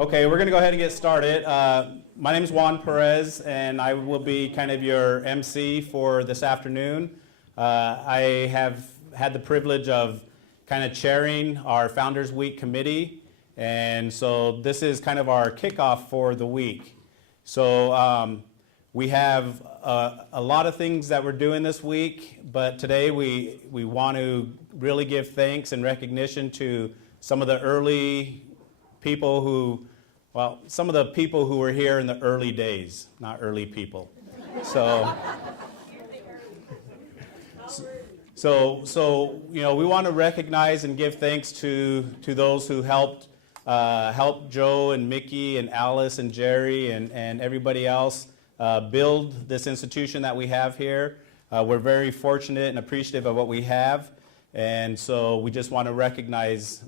Okay, we're going to go ahead and get started. My name is Juan Perez, and I will be kind of your MC for this afternoon. I have had the privilege of kind of chairing our Founders Week committee, and so this is kind of our kickoff for the week. So we have a lot of things that we're doing this week, but today we want to really give thanks and recognition to some of the early people who, well, some of the people who were here in the early days, not early people. So you know, we want to recognize and give thanks to those who helped Joe and Mickey and Alice and Jerry and everybody else build this institution that we have here. We're very fortunate and appreciative of what we have, and so we just want to recognize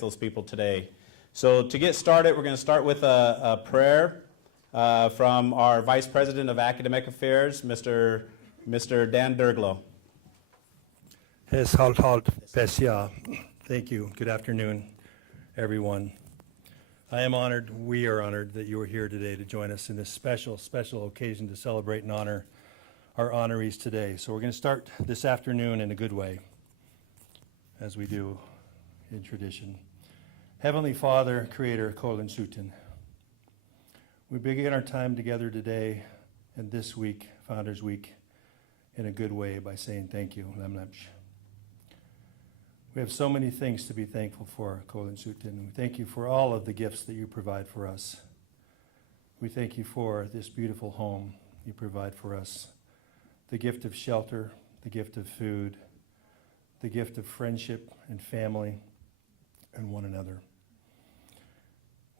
those people today. So to get started, we're going to start with a prayer from our Vice President of Academic Affairs, Mr. Dan Derglo. Thank you. Good afternoon, everyone. I am honored, we are honored that you are here today to join us in this special occasion to celebrate and honor our honorees today. So we're going to start this afternoon in a good way, as we do in tradition. Heavenly Father, Creator, Corwin, we begin our time together today and this week, Founders Week, in a good way by saying thank you. We have so many things to be thankful for, Corwin. We thank you for all of the gifts that you provide for us. We thank you for this beautiful home you provide for us, the gift of shelter, the gift of food, the gift of friendship and family and one another.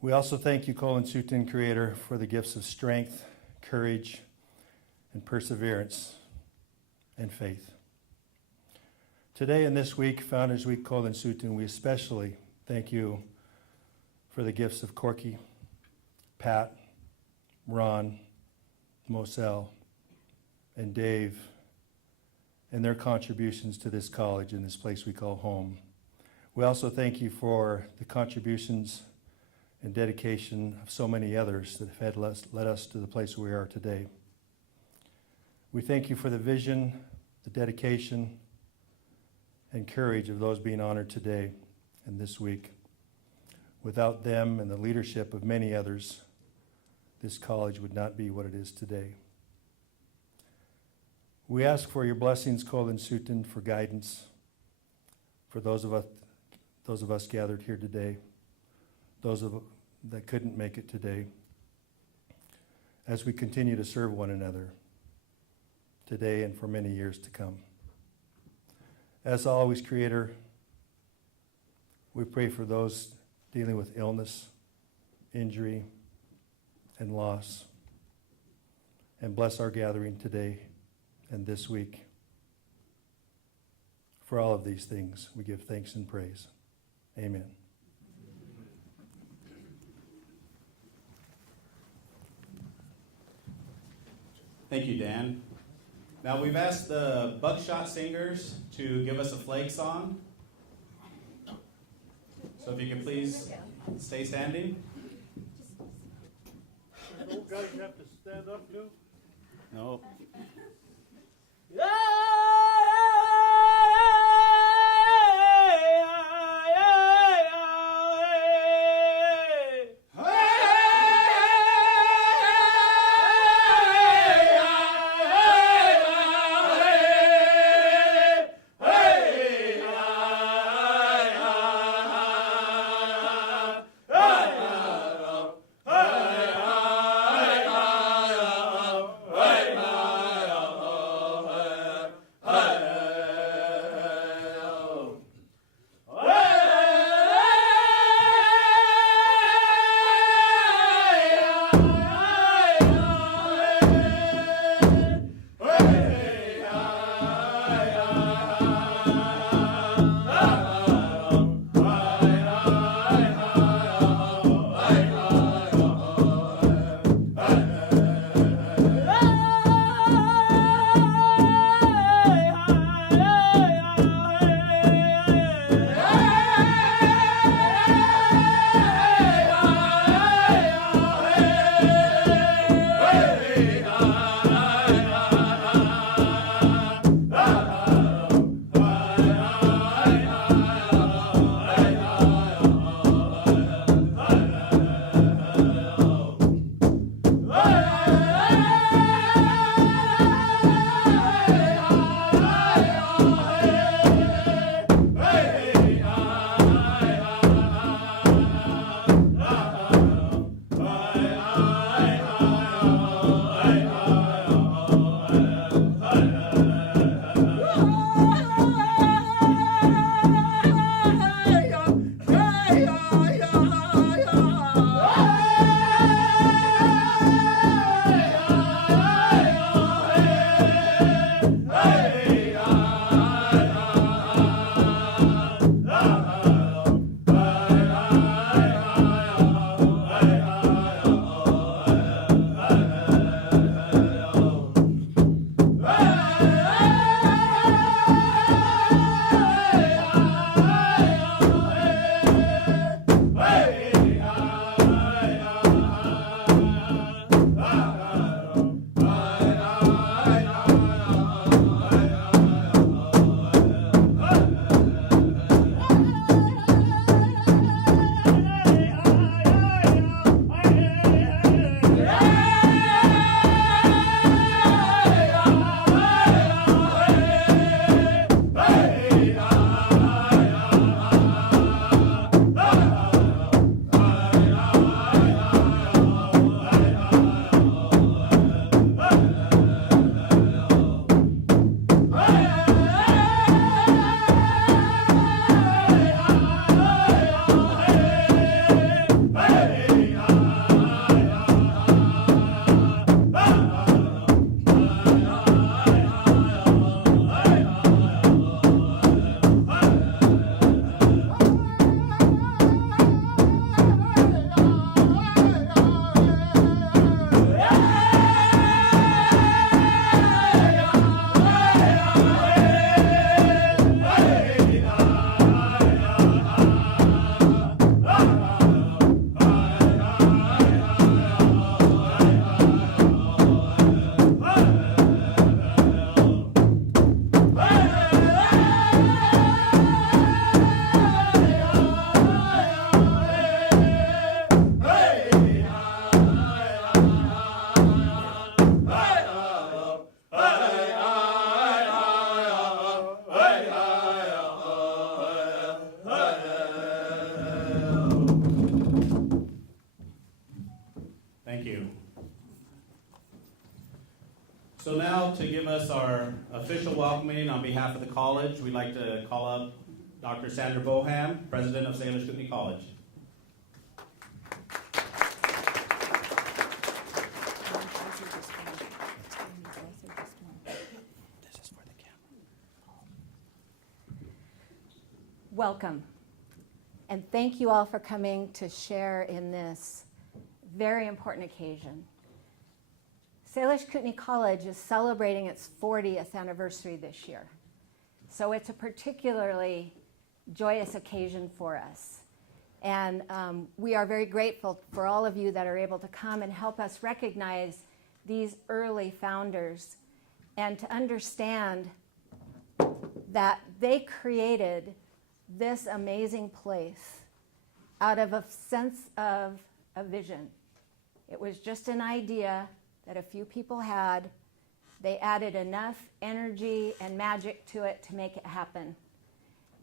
We also thank you, Corwin, Creator, for the gifts of strength, courage, and perseverance and faith. Today and this week, Founders Week, Corwin, we especially thank you for the gifts of Corky, Pat, Ron, Moselle, and Dave, and their contributions to this college and this place we call home. We also thank you for the contributions and dedication of so many others that have led us to the place where we are today. We thank you for the vision, the dedication, and courage of those being honored today and this week. Without them and the leadership of many others, this college would not be what it is today. We ask for your blessings, Corwin, for guidance for those of us gathered here today, those that couldn't make it today, as we continue to serve one another today and for many years to come. As always, Creator, we pray for those dealing with illness, injury, and loss, and bless our gathering today and this week. For all of these things, we give thanks and praise. Amen. Thank you, Dan. Now we've asked the Buckshot Singers to give us a flag song. So if you could please stay standing. Old guys have to stand up too? No. Hey! So now to give us our official welcoming on behalf of the college, we'd like to call up Dr. Sandra Boham, President of Salish Kootenai College. Welcome, and thank you all for coming to share in this very important occasion. Salish Kootenai College is celebrating its 40th anniversary this year, so it's a particularly joyous occasion for us. And we are very grateful for all of you that are able to come and help us recognize these early founders and to understand that they created this amazing place out of a sense of a vision. It was just an idea that a few people had. They added enough energy and magic to it to make it happen.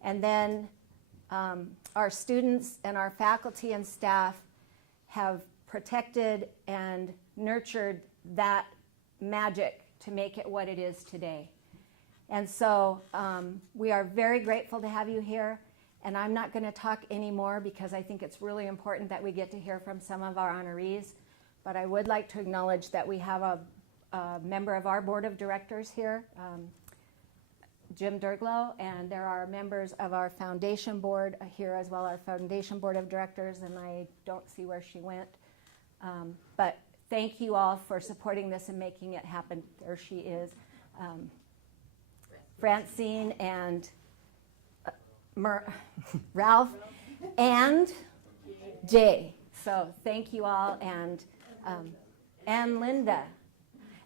And then our students and our faculty and staff have protected and nurtured that magic to make it what it is today. And so we are very grateful to have you here. And I'm not going to talk anymore because I think it's really important that we get to hear from some of our honorees. But I would like to acknowledge that we have a member of our board of directors here, Jim Derglow, and there are members of our foundation board here as well, our foundation board of directors, and I don't see where she went. But thank you all for supporting this and making it happen. There she is. Francine and Ralph and Jay. So thank you all, and Linda.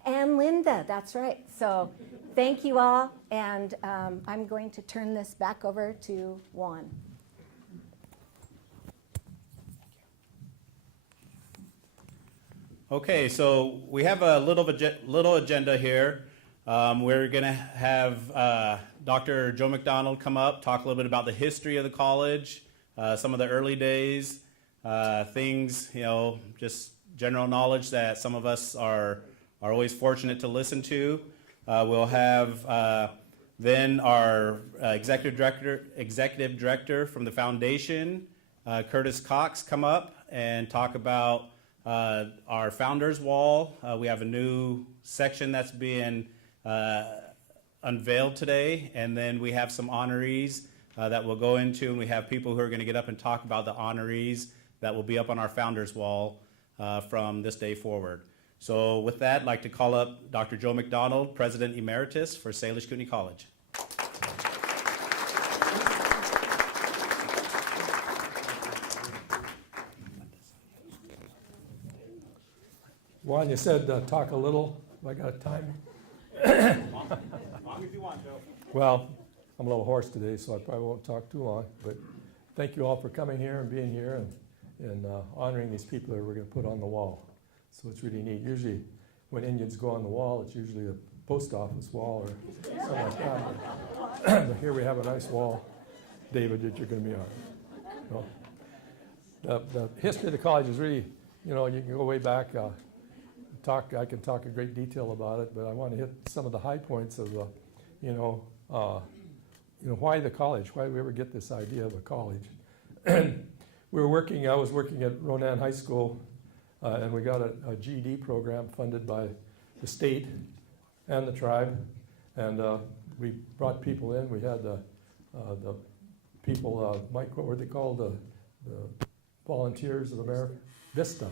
And Linda, that's right. So thank you all, and I'm going to turn this back over to Juan. Okay, so we have a little agenda here. We're going to have Dr. Joe McDonald come up, talk a little bit about the history of the college, some of the early days, things, just general knowledge that some of us are always fortunate to listen to. We'll have then our executive director from the foundation, Curtis Cox, come up and talk about our Founders Wall. We have a new section that's being unveiled today, and then we have some honorees that we'll go into, and we have people who are going to get up and talk about the honorees that will be up on our Founders Wall from this day forward. So with that, I'd like to call up Dr. Joe McDonald, President Emeritus for Salish Kootenai College. Juan, you said talk a little. Have I got time? As long as you want, Joe. Well, I'm a little hoarse today, so I probably won't talk too long. But thank you all for coming here and being here and honoring these people that we're going to put on the wall. So it's really neat. Usually when Indians go on the wall, it's usually a post office wall or something like that. But here we have a nice wall, David, that you're going to be on. The history of the college is really, you can go way back. I can talk in great detail about it, but I want to hit some of the high points of, why the college, why did we ever get this idea of a college? I was working at Ronan High School, and we got a GED program funded by the state and the tribe, and we brought people in. We had the people, Mike, what were they called? The Volunteers of America, Vista.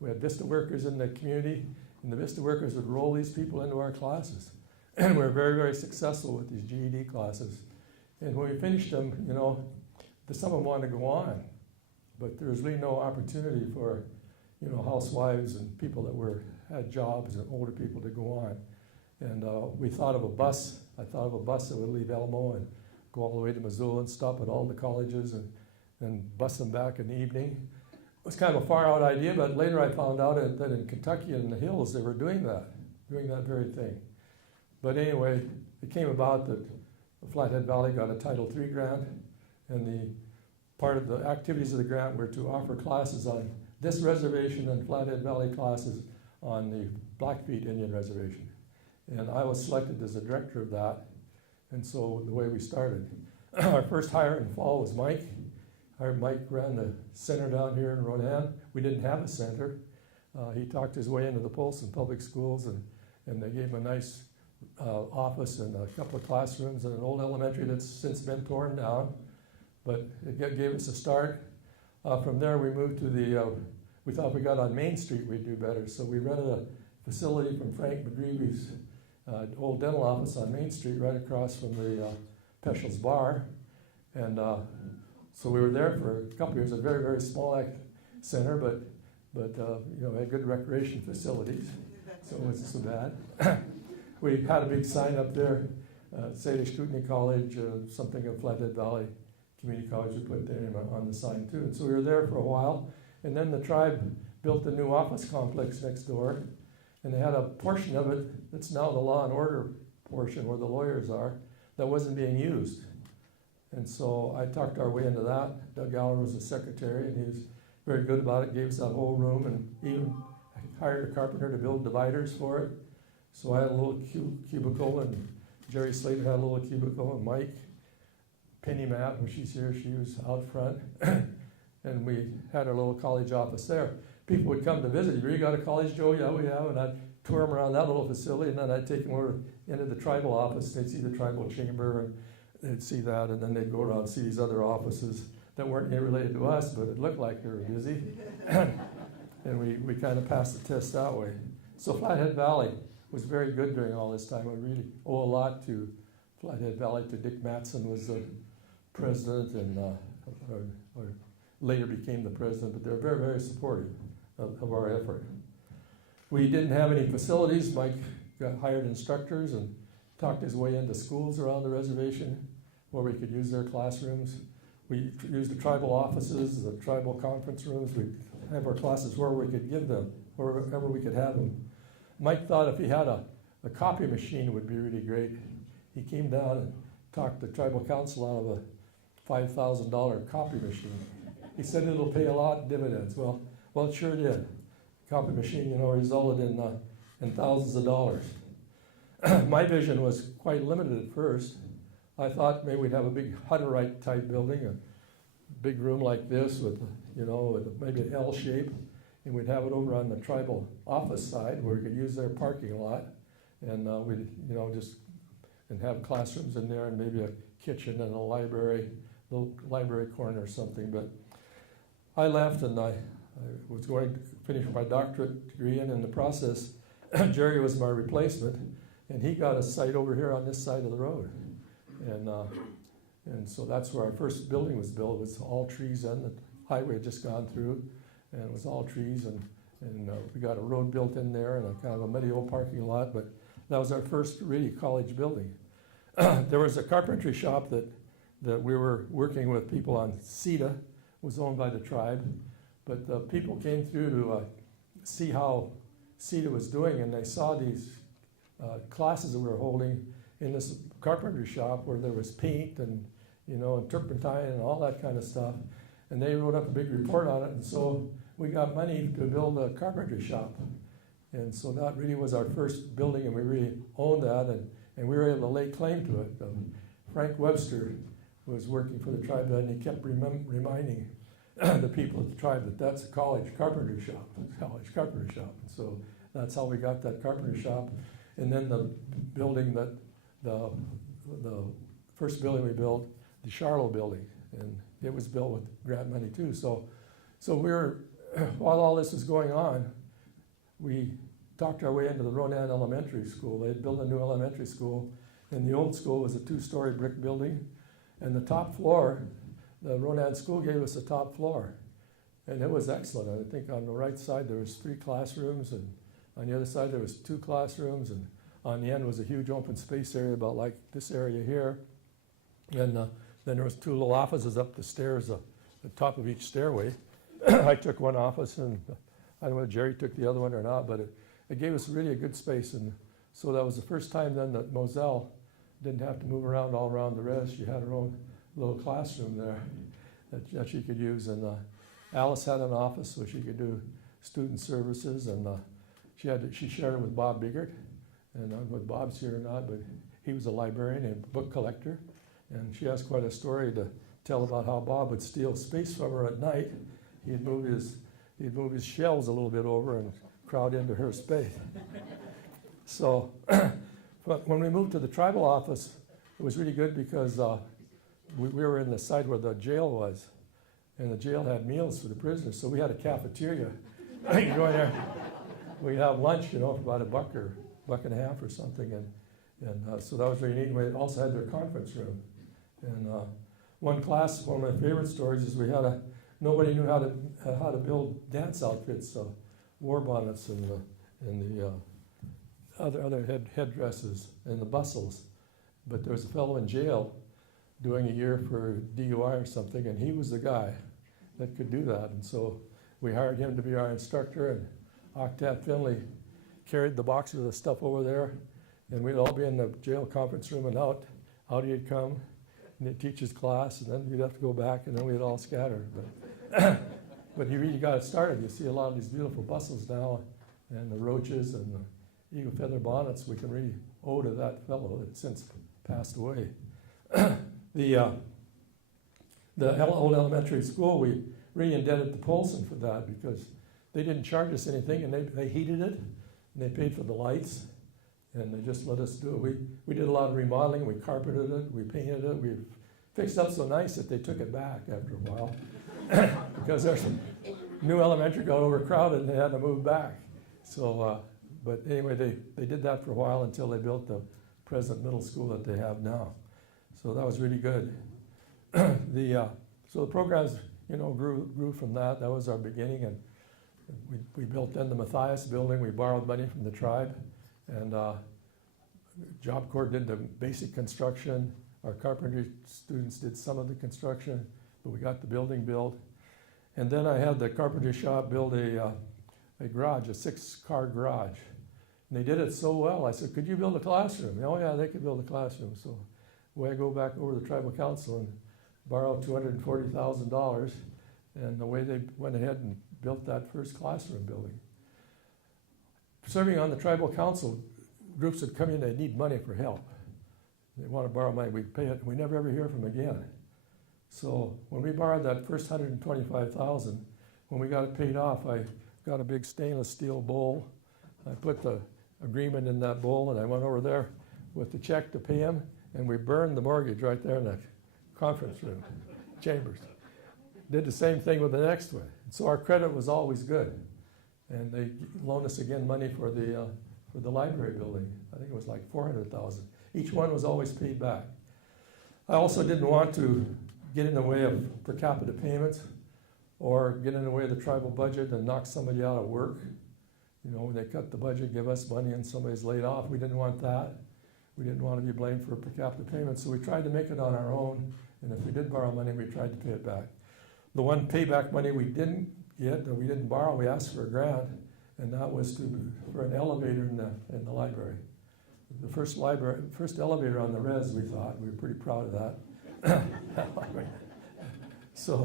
We had Vista workers in the community, and the Vista workers would roll these people into our classes. And we were very, very successful with these GED classes. And when we finished them, some of them wanted to go on, but there was really no opportunity for, housewives and people that had jobs and older people to go on. And we thought of a bus. I thought of a bus that would leave Elmo and go all the way to Missoula and stop at all the colleges and bus them back in the evening. It was kind of a far-out idea, but later I found out that in Kentucky and the hills they were doing that very thing. But anyway, it came about that the Flathead Valley got a Title III grant, and the part of the activities of the grant were to offer classes on this reservation and Flathead Valley classes on the Blackfeet Indian Reservation. And I was selected as the director of that. And so the way we started. Our first hire in fall was Mike. Mike ran the center down here in Ronan. We didn't have a center. He talked his way into the Polson Public Schools, and they gave him a nice office and a couple of classrooms and an old elementary that's since been torn down. But it gave us a start. From there, we moved to we thought if we got on Main Street, we'd do better. So we rented a facility from Frank Madrivi's old dental office on Main Street, right across from the Peschel's Bar. And so we were there for a couple of years, a very, very small center, but you know, had good recreation facilities, so it wasn't so bad. We had a big sign up there, Salish Kootenai College, something of Flathead Valley Community College, we put their name on the sign too. And so we were there for a while, and then the tribe built a new office complex next door, and they had a portion of it that's now the law and order portion where the lawyers are, that wasn't being used. And so I talked our way into that. Doug Aller was the secretary, and he was very good about it, gave us that whole room, and even hired a carpenter to build dividers for it. So I had a little cubicle, and Jerry Slater had a little cubicle, and Mike, Penny Matt, when she's here, she was out front. And we had our little college office there. People would come to visit. You got a college, Joe? Yeah, we have. And I'd tour them around that little facility, and then I'd take them over into the tribal office. They'd see the tribal chamber, and they'd see that, and then they'd go around and see these other offices that weren't related to us, but it looked like they were busy. And we kind of passed the test that way. So Flathead Valley was very good during all this time. I really owe a lot to Flathead Valley, to Dick Matson was the president, and or later became the president, but they're very, very supportive of our effort. We didn't have any facilities. Mike got hired instructors and talked his way into schools around the reservation where we could use their classrooms. We used the tribal offices, the tribal conference rooms. We'd have our classes where we could give them, wherever we could have them. Mike thought if he had a copy machine, it would be really great. He came down and talked the tribal council out of a $5,000 copy machine. He said it'll pay a lot in dividends. Well, it sure did. Copy machine, you know, resulted in thousands of dollars. My vision was quite limited at first. I thought maybe we'd have a big Honorite type building, a big room like this with, you know, with maybe an L shape, and we'd have it over on the tribal office side where we could use their parking lot, and we'd, you know, just and have classrooms in there and maybe a kitchen and a library, little library corner or something. But I left, and I was going to finish my doctorate degree, and in the process, Jerry was my replacement, and he got a site over here on this side of the road. And so that's where our first building was built. It was all trees, and the highway had just gone through, and it was all trees, and we got a road built in there and a kind of a muddy old parking lot, but that was our first really college building. There was a carpentry shop that we were working with people on. CETA was owned by the tribe, but the people came through to see how CETA was doing, and they saw these classes that we were holding in this carpentry shop where there was paint and, you know, and turpentine and all that kind of stuff. And they wrote up a big report on it, and so we got money to build a carpentry shop. And so that really was our first building, and we really owned that, and we were able to lay claim to it. Frank Webster was working for the tribe, and he kept reminding the people of the tribe that that's a college carpentry shop, And so that's how we got that carpentry shop. And then the building that, the first building we built, the Charlotte building, and it was built with grant money too. So we were, while all this was going on, we talked our way into the Ronan Elementary School. They had built a new elementary school, and the old school was a 2-story brick building, and the top floor, the Ronan School gave us the top floor, and it was excellent. I think on the right side there was 3 classrooms, and on the other side there was 2 classrooms, and on the end was a huge open space area about like this area here, and then there was 2 little offices up the stairs, the top of each stairway. I took one office, and I don't know if Jerry took the other one or not, but it gave us really a good space, and so that was the first time then that Moselle didn't have to move around all around the res. She had her own little classroom there that she could use, and Alice had an office so she could do student services, and she shared it with Bob Biggert, and I don't know if Bob's here or not, but he was a librarian and book collector, and she has quite a story to tell about how Bob would steal space from her at night. He'd move his shelves a little bit over and crowd into her space. So, but when we moved to the tribal office, it was really good because we were in the side where the jail was, and the jail had meals for the prisoners, so we had a cafeteria. You go in there, we'd have lunch, for about $1 or $1.50 or something, and so that was really neat. We also had their conference room, and one of my favorite stories is nobody knew how to build dance outfits, war bonnets and the other headdresses and the bustles, but there was a fellow in jail doing a year for DUI or something, and he was the guy that could do that, and so we hired him to be our instructor, and Octave Finley carried the boxes of the stuff over there, and we'd all be in the jail conference room, and out he'd come, and he'd teach his class, and then we'd have to go back, and then we'd all scatter. But he really got it started. You see a lot of these beautiful bustles now, and the roaches and the eagle feather bonnets we can really owe to that fellow that's since passed away. The old elementary school, we really indebted to Polson for that because they didn't charge us anything, and they heated it, and they paid for the lights, and they just let us do it. We did a lot of remodeling. We carpeted it, we painted it, we fixed it up so nice that they took it back after a while because there's new elementary got overcrowded and they had to move back. So, but anyway, they did that for a while until they built the present middle school that they have now. So that was really good. So the programs, grew from that. That was our beginning, and we built then the Matthias building. We borrowed money from the tribe, and Job Corps did the basic construction. Our carpentry students did some of the construction, but we got the building built. And then I had the carpentry shop build a garage, a 6-car garage. And they did it so well. I said, could you build a classroom? Oh yeah, they could build a classroom. So I go back over to the tribal council and borrow $240,000, and the way they went ahead and built that first classroom building. Serving on the tribal council, groups would come in, they need money for help. They want to borrow money, we pay it, we never ever hear from them again. So when we borrowed that first $125,000, when we got it paid off, I got a big stainless steel bowl. I put the agreement in that bowl, and I went over there with the check to pay him, and we burned the mortgage right there in the conference room, chambers. Did the same thing with the next one. So our credit was always good. And they loaned us again money for the library building. I think it was like $400,000. Each one was always paid back. I also didn't want to get in the way of per capita payments or get in the way of the tribal budget and knock somebody out of work. When they cut the budget, give us money and somebody's laid off. We didn't want that. We didn't want to be blamed for per capita payments, so we tried to make it on our own, and if we did borrow money, we tried to pay it back. The one payback money we didn't get, or we didn't borrow, we asked for a grant, and that was for an elevator in the library. The first elevator on the res, we thought. We were pretty proud of that. So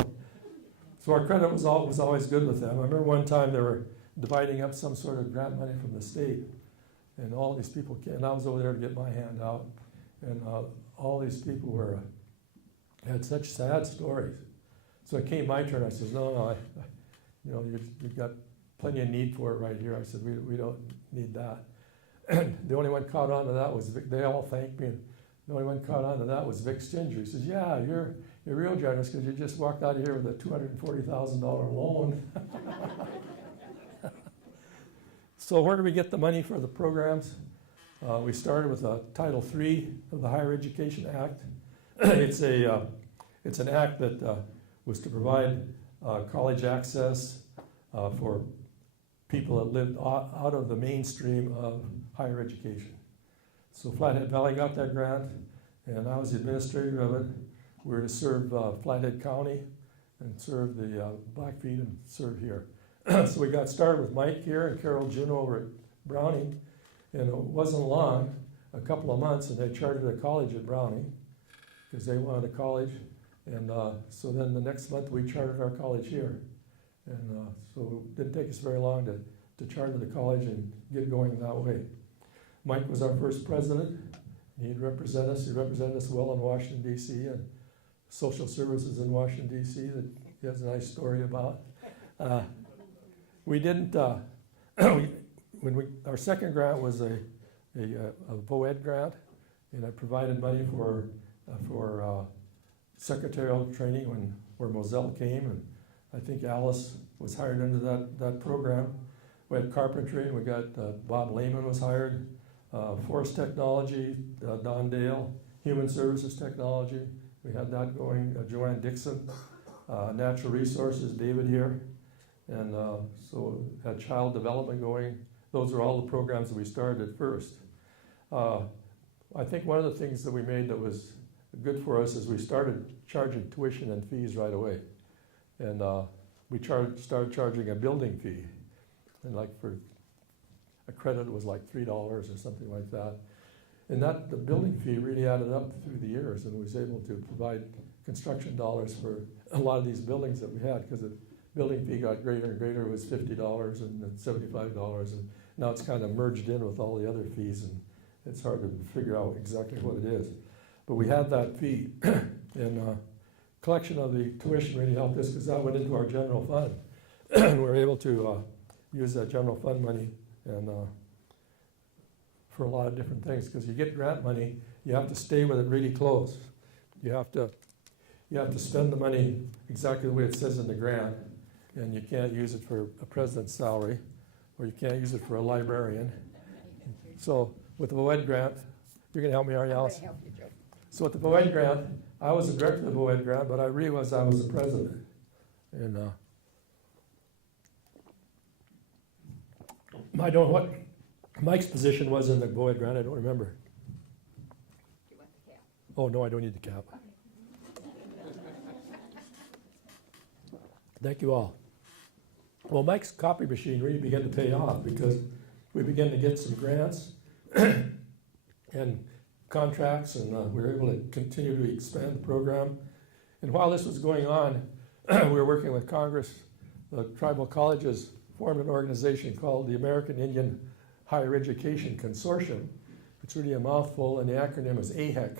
our credit was always good with them. I remember one time they were dividing up some sort of grant money from the state, and all these people came, and I was over there to get my hand out, and all these people had such sad stories. So it came my turn. I said, no, you've got plenty of need for it right here. I said, we don't need that. And the only one caught on to that was Vic. They all thanked me, and the only one caught on to that was Vic Stinger. He says, yeah, you're real generous because you just walked out of here with a $240,000 loan. So where do we get the money for the programs? We started with Title III of the Higher Education Act. It's an act that was to provide college access for people that lived out of the mainstream of higher education. So Flathead Valley got that grant, and I was the administrator of it. We were to serve Flathead County and serve the Blackfeet and serve here. So we got started with Mike here and Carol Juneau over at Browning, and it wasn't long, a couple of months, and they chartered a college at Browning because they wanted a college. And so then the next month we chartered our college here. And so it didn't take us very long to charter the college and get going that way. Mike was our first president. He'd represent us. He represented us well in Washington, D.C. and social services in Washington, D.C. that he has a nice story about. We didn't, our second grant was a VOED grant, and I provided money for secretarial training where Moselle came, and I think Alice was hired into that program. We had carpentry, and we got Bob Lehman was hired, forest technology, Don Dale, human services technology. We had that going. Joanne Dixon, natural resources, David here, and so had child development going. Those are all the programs that we started at first. I think one of the things that we made that was good for us is we started charging tuition and fees right away, and we started charging a building fee, and like for a credit it was like $3 or something like that. And the building fee really added up through the years, and was able to provide construction dollars for a lot of these buildings that we had, because the building fee got greater and greater. It was $50 and then $75, and now it's kind of merged in with all the other fees, and it's hard to figure out exactly what it is. But we had that fee, and collection of the tuition really helped us, because that went into our general fund. And we were able to use that general fund money and for a lot of different things, because you get grant money, you have to stay with it really close. You have to spend the money exactly the way it says in the grant, and you can't use it for a president's salary, or you can't use it for a librarian. So with the VOED grant, you're going to help me, are you, Alice? Help you, Joe. So with the VOED grant, I was the director of the VOED grant, but I realized I was the president. And I don't know what Mike's position was in the VOED grant. I don't remember. You want the cap? Oh, no, I don't need the cap. Thank you all. Well, Mike's copy machine really began to pay off, because we began to get some grants and contracts, and we were able to continue to expand the program. And while this was going on, we were working with Congress. The tribal colleges formed an organization called the American Indian Higher Education Consortium. It's really a mouthful, and the acronym is AHEC.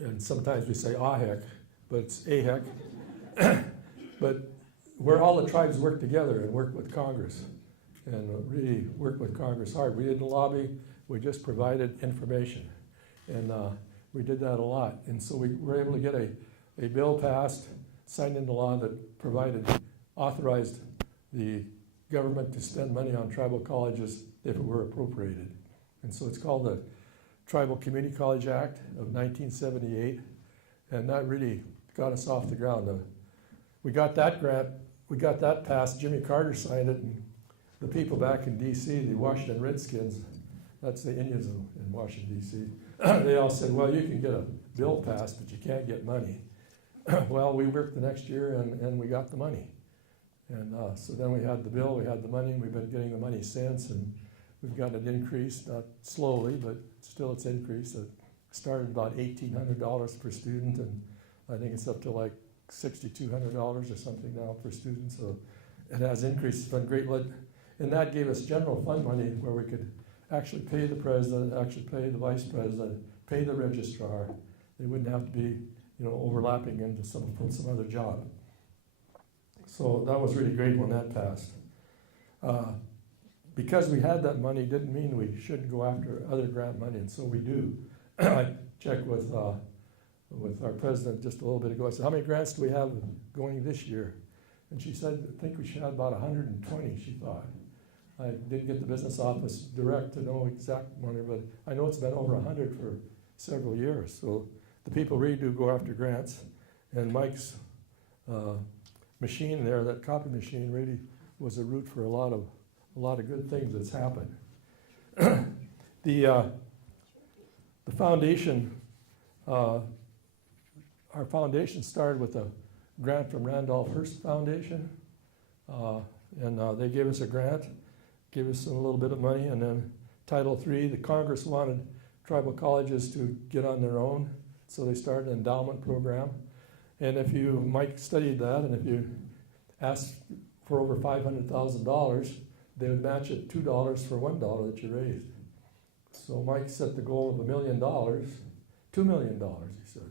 And sometimes we say AHEC, but it's AHEC. But where all the tribes work together and work with Congress, and really work with Congress hard. We didn't lobby, we just provided information. And we did that a lot. And so we were able to get a bill passed, signed into law, that authorized the government to spend money on tribal colleges if it were appropriated. And so it's called the Tribal Community College Act of 1978, and that really got us off the ground. We got that grant, we got that passed, Jimmy Carter signed it, and the people back in D.C., the Washington Redskins, that's the Indians in Washington, D.C., they all said, well, you can get a bill passed, but you can't get money. Well, we worked the next year, and we got the money. And so then we had the bill, we had the money, and we've been getting the money since, and we've gotten it increased, not slowly, but still it's increased. It started about $1,800 per student, and I think it's up to like $6,200 or something now per student, so it has increased. It's been great. And that gave us general fund money where we could actually pay the president, actually pay the vice president, pay the registrar. They wouldn't have to be, overlapping into some other job. So that was really great when that passed. Because we had that money didn't mean we shouldn't go after other grant money, and so we do. I checked with our president just a little bit ago. I said, how many grants do we have going this year? And she said, I think we should have about 120, she thought. I didn't get the business office direct to know exact money, but I know it's been over 100 for several years. So the people really do go after grants. And Mike's machine there, that copy machine, really was a root for a lot of good things that's happened. The foundation, our foundation started with a grant from Randolph Hearst Foundation, and they gave us a grant, gave us a little bit of money, and then Title III, the Congress wanted tribal colleges to get on their own, so they started an endowment program. And if you, Mike studied that, and if you asked for over $500,000, they would match it $2 for $1 that you raised. So Mike set the goal of $1 million, $2 million, he said.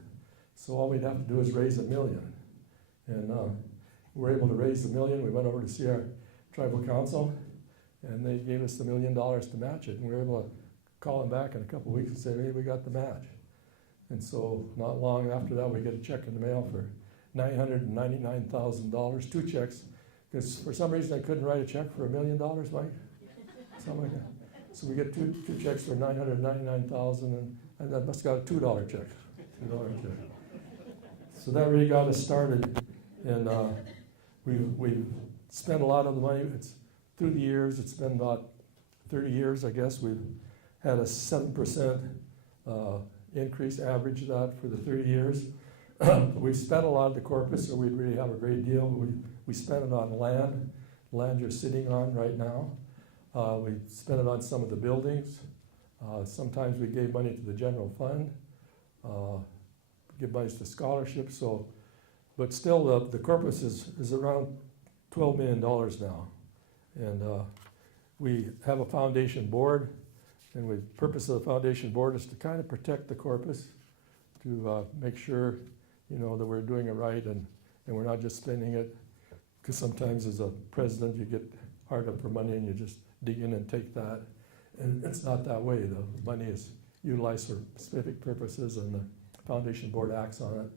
So all we'd have to do is raise $1 million. And we were able to raise $1 million. We went over to see our tribal council, and they gave us $1 million to match it. And we were able to call them back in a couple of weeks and say, hey, we got the match. And so not long after that, we get a check in the mail for $999,000, 2 checks, because for some reason I couldn't write a check for $1 million, Mike? Something like that. So we get two checks for $999,000, and that must have got a $2 check. $2 check. So that really got us started, and we've spent a lot of the money. It's through the years. It's been about 30 years, I guess. We've had a 7% increase, average that for the 30 years. We've spent a lot of the corpus, so we really have a great deal. We spent it on land you're sitting on right now. We spent it on some of the buildings. Sometimes we gave money to the general fund, give money to scholarships. But still, the corpus is around $12 million now. And we have a foundation board, and the purpose of the foundation board is to kind of protect the corpus, to make sure, that we're doing it right and we're not just spending it, because sometimes as a president you get hard up for money and you just dig in and take that. And it's not that way. The money is utilized for specific purposes, and the foundation board acts on it.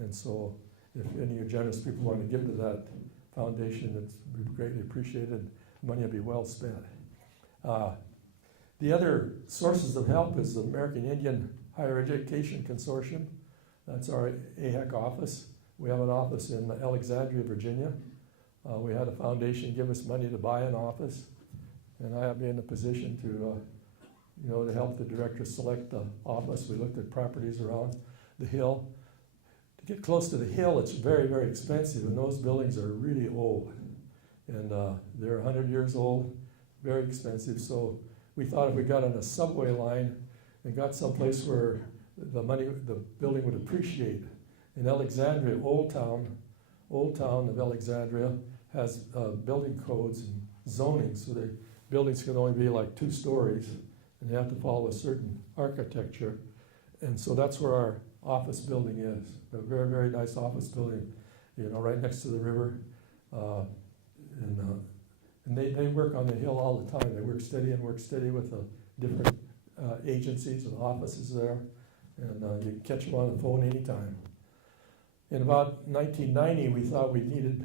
And so if any of you generous people want to give to that foundation, it's greatly appreciated. Money will be well spent. The other sources of help is the American Indian Higher Education Consortium. That's our AHEC office. We have an office in Alexandria, Virginia. We had a foundation give us money to buy an office, and I have been in a position to help the director select the office. We looked at properties around the hill. To get close to the hill, it's very, very expensive, and those buildings are really old. And they're 100 years old, very expensive. So we thought if we got on a subway line and got someplace where the building would appreciate. In Alexandria, Old Town of Alexandria has building codes and zoning, so the buildings can only be like 2 stories, and they have to follow a certain architecture. And so that's where our office building is. A very, very nice office building, right next to the river. And they work on the hill all the time. They work steady with the different agencies and offices there. And you can catch them on the phone anytime. In about 1990, we thought we needed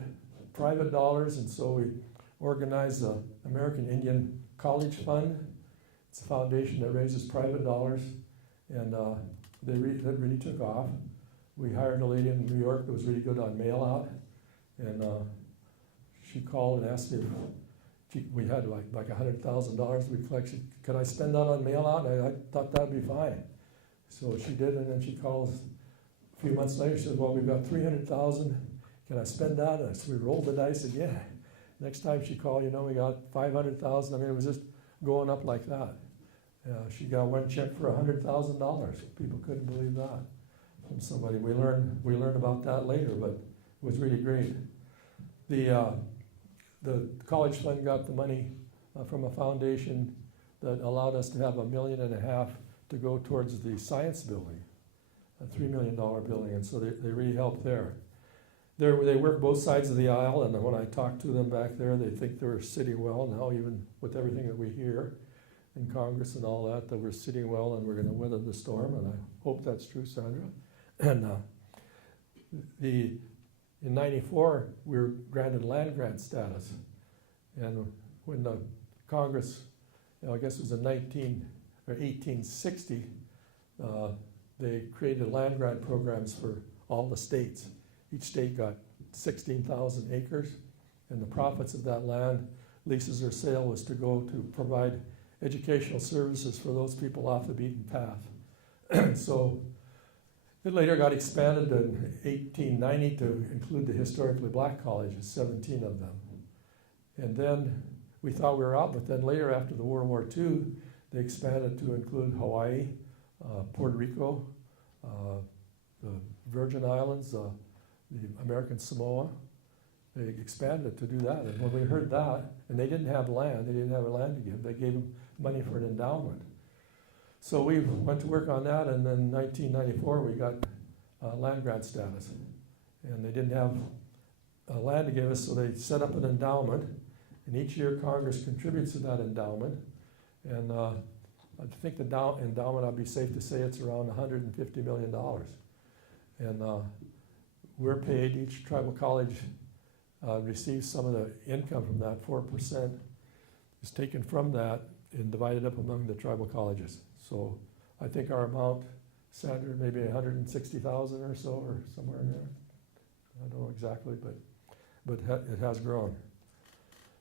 private dollars, and so we organized the American Indian College Fund. It's a foundation that raises private dollars, and that really took off. We hired a lady in New York that was really good on mail out, and she called and asked me if we had like $100,000 we collected. Could I spend that on mail out? And I thought that'd be fine. So she did, and then she calls a few months later. She said, well, we've got $300,000. Can I spend that? And so we rolled the dice again. Next time she called, we got $500,000. I mean, it was just going up like that. She got one check for $100,000. People couldn't believe that from somebody. We learned about that later, but it was really great. The college fund got the money from a foundation that allowed us to have $1.5 million to go towards the science building, a $3 million building, and so they really helped there. They work both sides of the aisle, and when I talk to them back there, they think they're sitting well now, even with everything that we hear in Congress and all that we're sitting well and we're going to weather the storm, and I hope that's true, Sandra. And in '94, we were granted land grant status, and when the Congress, I guess it was in 1860, they created land grant programs for all the states. Each state got 16,000 acres, and the profits of that land, leases or sale, was to go to provide educational services for those people off the beaten path. So it later got expanded in 1890 to include the historically black colleges, 17 of them. And then we thought we were out, but then later after the World War II, they expanded to include Hawaii, Puerto Rico, the Virgin Islands, the American Samoa. They expanded to do that. And when we heard that, and they didn't have land, they didn't have land to give, they gave them money for an endowment. So we went to work on that, and then in 1994 we got land grant status. And they didn't have land to give us, so they set up an endowment. And each year Congress contributes to that endowment. And I think the endowment, I'd be safe to say it's around $150 million. And we're paid, each tribal college receives some of the income from that. 4% is taken from that and divided up among the tribal colleges. So I think our amount, Sandra, maybe 160,000 or so, or somewhere in there. I don't know exactly, but it has grown.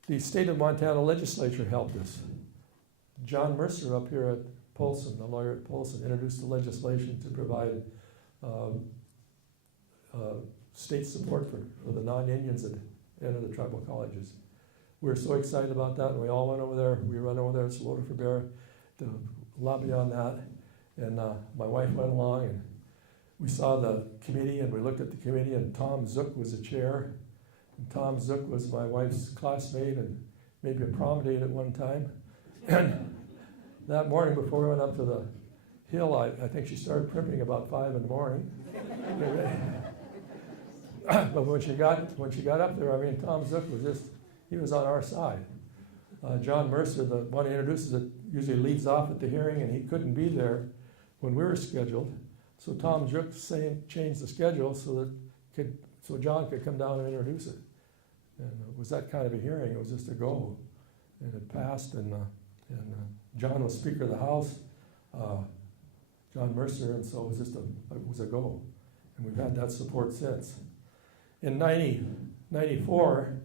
The state of Montana legislature helped us. John Mercer up here at Polson, the lawyer at Polson, introduced the legislation to provide state support for the non-Indians at the end of the tribal colleges. We were so excited about that, and we all went over there. We ran over there, Sloter for Bear, to lobby on that. And my wife went along, and we saw the committee, and we looked at the committee, and Tom Zook was the chair. And Tom Zook was my wife's classmate and maybe a prom date at one time. And that morning, before we went up to the hill, I think she started primping about 5 in the morning. But when she got up there, I mean, Tom Zook was he was on our side. John Mercer, the one who introduces it, usually leads off at the hearing, and he couldn't be there when we were scheduled. So Tom Zook changed the schedule so John could come down and introduce it. And it was that kind of a hearing. It was just a go. And it passed, and John was Speaker of the House, John Mercer, and so it was a go. And we've had that support since. In 1994,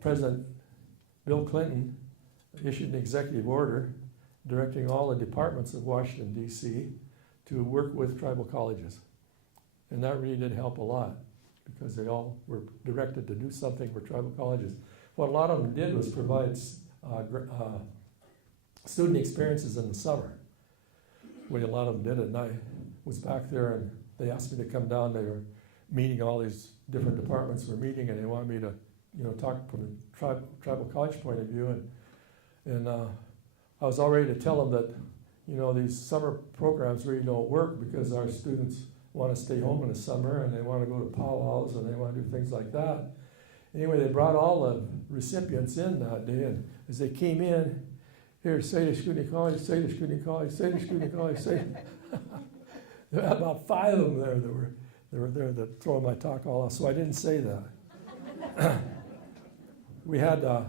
President Bill Clinton issued an executive order directing all the departments of Washington, D.C. to work with tribal colleges. And that really did help a lot, because they all were directed to do something for tribal colleges. What a lot of them did was provide student experiences in the summer. A lot of them did it, and I was back there, and they asked me to come down. They were meeting, all these different departments were meeting, and they wanted me to, talk from a tribal college point of view. And I was all ready to tell them that, these summer programs really don't work, because our students want to stay home in the summer, and they want to go to powwows, and they want to do things like that. Anyway, they brought all the recipients in that day, and as they came in, here, Salish Kootenai College, Salish Kootenai College, Salish Kootenai College, there were about 5 of them there that were there that throwing my talk all off, so I didn't say that. We had a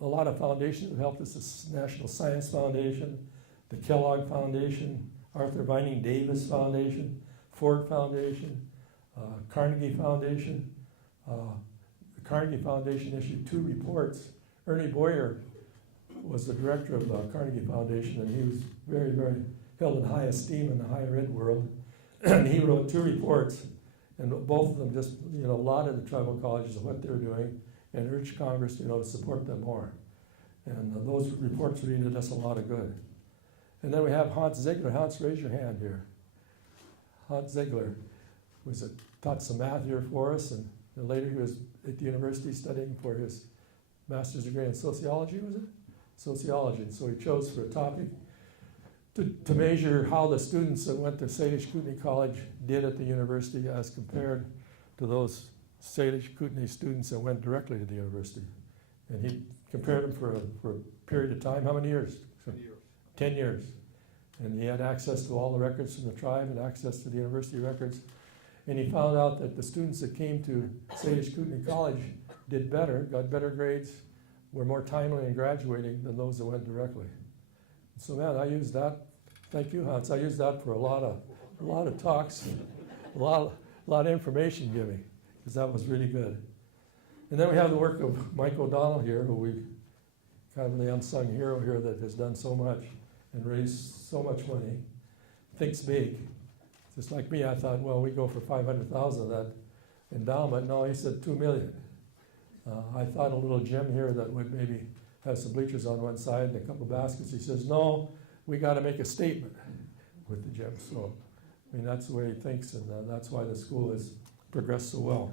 lot of foundations that helped us, the National Science Foundation, the Kellogg Foundation, Arthur Vining Davis Foundation, Ford Foundation, Carnegie Foundation. The Carnegie Foundation issued 2 reports. Ernie Boyer was the director of the Carnegie Foundation, and he was very, very held in high esteem in the higher ed world. And he wrote 2 reports, and both of them just, lauded the tribal colleges of what they were doing and urged Congress, to support them more. And those reports really did us a lot of good. And then we have Hans Ziegler. Hans, raise your hand here. Hans Ziegler taught some math here for us, and later he was at the university studying for his master's degree in sociology, was it? Sociology. And so he chose for a topic to measure how the students that went to Salish Kootenai College did at the university as compared to those Salish Kootenai students that went directly to the university. And he compared them for a period of time. How many years? 10 years. 10 years. And he had access to all the records from the tribe and access to the university records. And he found out that the students that came to Salish Kootenai College did better, got better grades, were more timely in graduating than those that went directly. So man, I used that. Thank you, Hans. I used that for a lot of talks, a lot of information giving, because that was really good. And then we have the work of Mike O'Donnell here, who we kind of the unsung hero here that has done so much and raised so much money. Thinks big. Just like me, I thought, well, we go for 500,000 of that endowment. No, he said 2 million. I thought a little gym here that would maybe have some bleachers on one side and a couple baskets. He says, no, we got to make a statement with the gym. So, I mean, that's the way he thinks, and that's why the school has progressed so well.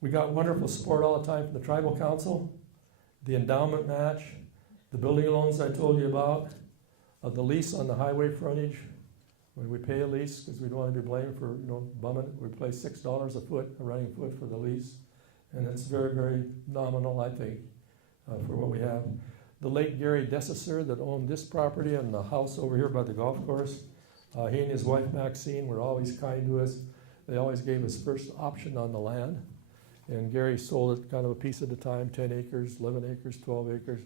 We got wonderful support all the time from the Tribal Council, the endowment match, the building loans I told you about, the lease on the highway frontage. When we pay a lease, because we don't want to be blamed for, bumming it, we pay $6 a foot, a running foot for the lease. And it's very, very nominal, I think, for what we have. The late Gary Dessessor that owned this property and the house over here by the golf course, he and his wife Maxine were always kind to us. They always gave us first option on the land. And Gary sold it kind of a piece at a time, 10 acres, 11 acres, 12 acres,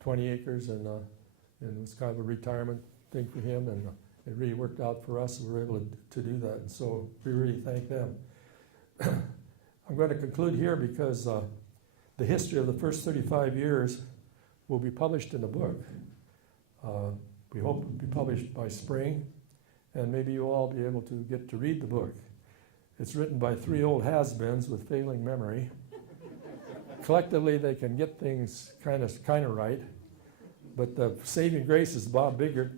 20 acres, and it was kind of a retirement thing for him, and it really worked out for us, and we were able to do that, and so we really thank them. I'm going to conclude here because the history of the first 35 years will be published in a book. We hope it will be published by spring, and maybe you'll all be able to get to read the book. It's written by 3 old has-beens with failing memory. Collectively, they can get things kind of right, but the saving grace is Bob Biggert,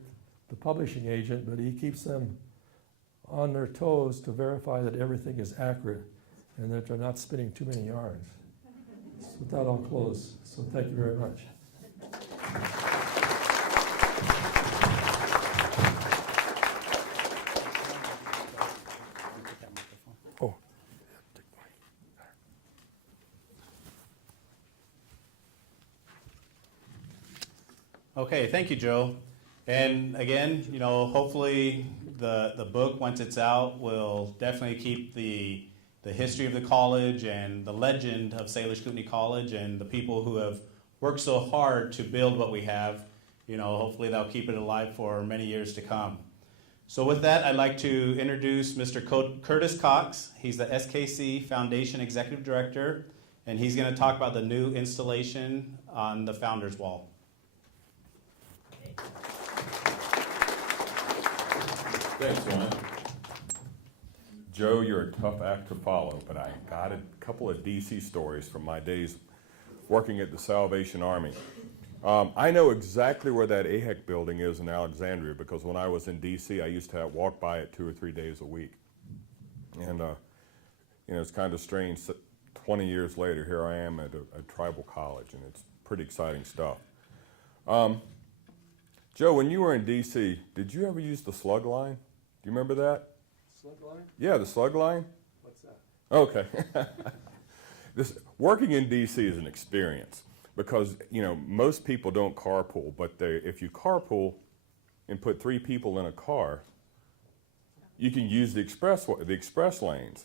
the publishing agent, but he keeps them on their toes to verify that everything is accurate and that they're not spinning too many yarns. So with that, I'll close. So thank you very much. Oh. Okay, thank you, Joe. And again, hopefully the book, once it's out, will definitely keep the history of the college and the legend of Salish Kootenai College and the people who have worked so hard to build what we have. Hopefully they'll keep it alive for many years to come. So with that, I'd like to introduce Mr. Curtis Cox. He's the SKC Foundation Executive Director, and he's going to talk about the new installation on the Founders Wall. Thanks, Ron. Joe, you're a tough act to follow, but I got a couple of DC stories from my days working at the Salvation Army. I know exactly where that AHEC building is in Alexandria because when I was in DC, I used to walk by it 2 or 3 days a week. And, it's kind of strange. 20 years later, here I am at a tribal college, and it's pretty exciting stuff. Joe, when you were in DC, did you ever use the slug line? Do you remember that? Slug line? Yeah, the slug line. What's that? Okay. Working in DC is an experience because, most people don't carpool, but if you carpool and put 3 people in a car, you can use the express lanes.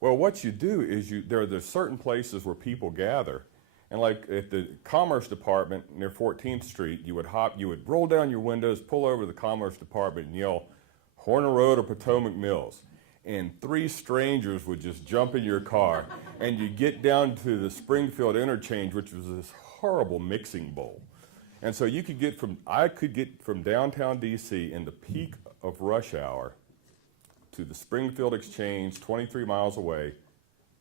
Well, what you do is there's certain places where people gather, and like at the Commerce Department near 14th Street, you would roll down your windows, pull over to the Commerce Department and yell, Horner Road or Potomac Mills. And 3 strangers would just jump in your car, and you get down to the Springfield interchange, which was this horrible mixing bowl. And so I could get from downtown DC in the peak of rush hour to the Springfield Exchange, 23 miles away,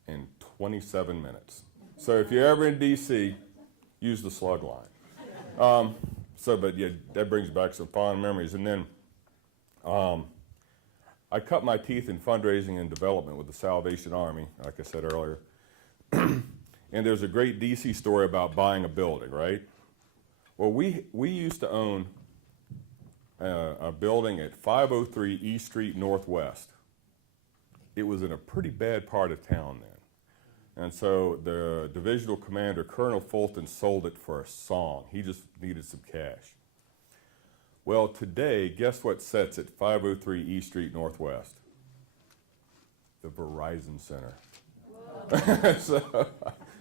in 27 minutes. So if you're ever in DC, use the slug line. That brings back some fond memories. And then I cut my teeth in fundraising and development with the Salvation Army, like I said earlier. And there's a great DC story about buying a building, right? Well, we used to own a building at 503 East Street Northwest. It was in a pretty bad part of town then. And so the divisional commander, Colonel Fulton, sold it for a song. He just needed some cash. Well, today, guess what sits at 503 East Street Northwest? The Verizon Center.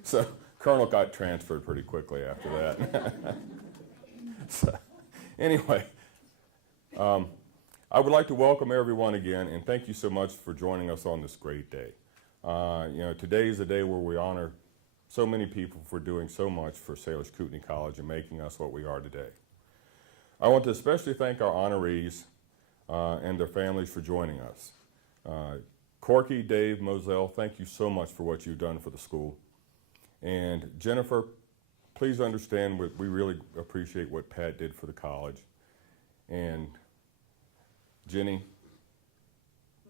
so Colonel got transferred pretty quickly after that. Anyway, I would like to welcome everyone again, and thank you so much for joining us on this great day. Today is a day where we honor so many people for doing so much for Salish Kootenai College and making us what we are today. I want to especially thank our honorees and their families for joining us. Corky, Dave, Moselle, thank you so much for what you've done for the school. And Jennifer, please understand we really appreciate what Pat did for the college. And Jenny,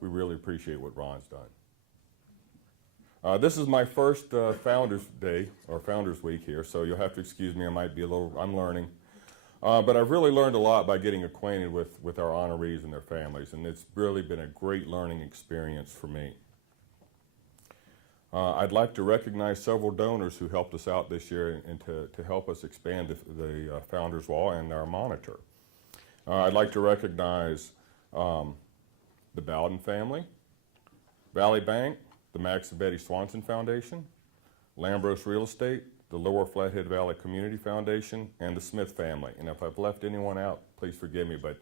we really appreciate what Ron's done. This is my first Founders Day, or Founders Week here, so you'll have to excuse me, I'm learning. But I've really learned a lot by getting acquainted with our honorees and their families, and it's really been a great learning experience for me. I'd like to recognize several donors who helped us out this year and to help us expand the Founders Wall and our monitor. I'd like to recognize the Bowden family, Valley Bank, the Max and Betty Swanson Foundation, Lambros Real Estate, the Lower Flathead Valley Community Foundation, and the Smith family. And if I've left anyone out, please forgive me, but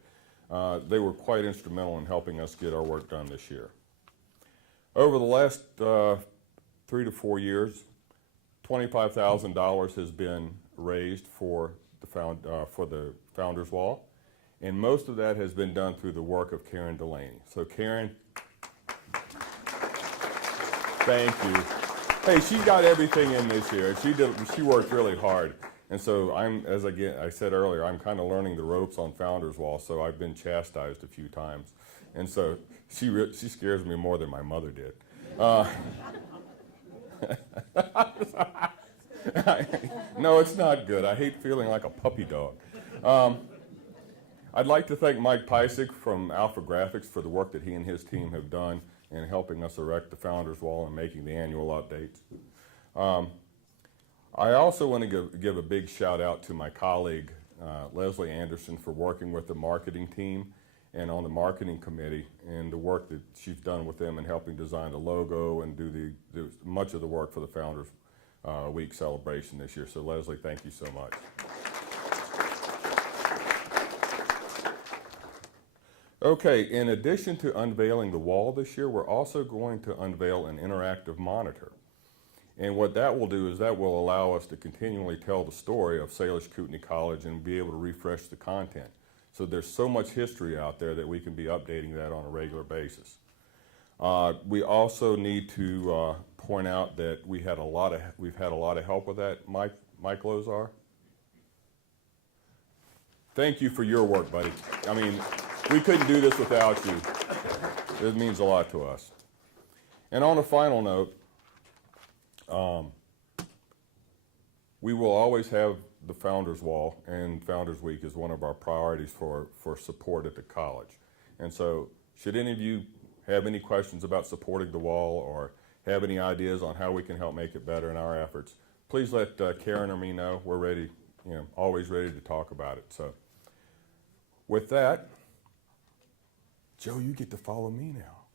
they were quite instrumental in helping us get our work done this year. Over the last 3 to 4 years, $25,000 has been raised for the Founders Wall, and most of that has been done through the work of Karen Delaney. So Karen, thank you. Hey, she got everything in this year. She worked really hard. And so as I said earlier, I'm kind of learning the ropes on Founders Wall, so I've been chastised a few times. And so she scares me more than my mother did. No, it's not good. I hate feeling like a puppy dog. I'd like to thank Mike Pysick from Alpha Graphics for the work that he and his team have done in helping us erect the Founders Wall and making the annual updates. I also want to give a big shout out to my colleague, Leslie Anderson, for working with the marketing team and on the marketing committee, and the work that she's done with them in helping design the logo and do much of the work for the Founders Week celebration this year. So Leslie, thank you so much. Okay, in addition to unveiling the wall this year, we're also going to unveil an interactive monitor. And what that will do is that will allow us to continually tell the story of Salish Kootenai College and be able to refresh the content. So there's so much history out there that we can be updating that on a regular basis. We also need to point out that we've had a lot of help with that. Mike Lozar, thank you for your work, buddy. I mean, we couldn't do this without you. It means a lot to us. And on a final note, we will always have the Founders Wall, and Founders Week is one of our priorities for support at the college. And so should any of you have any questions about supporting the wall or have any ideas on how we can help make it better in our efforts, please let Karen or me know. We're ready, always ready to talk about it. So with that, Joe, you get to follow me now,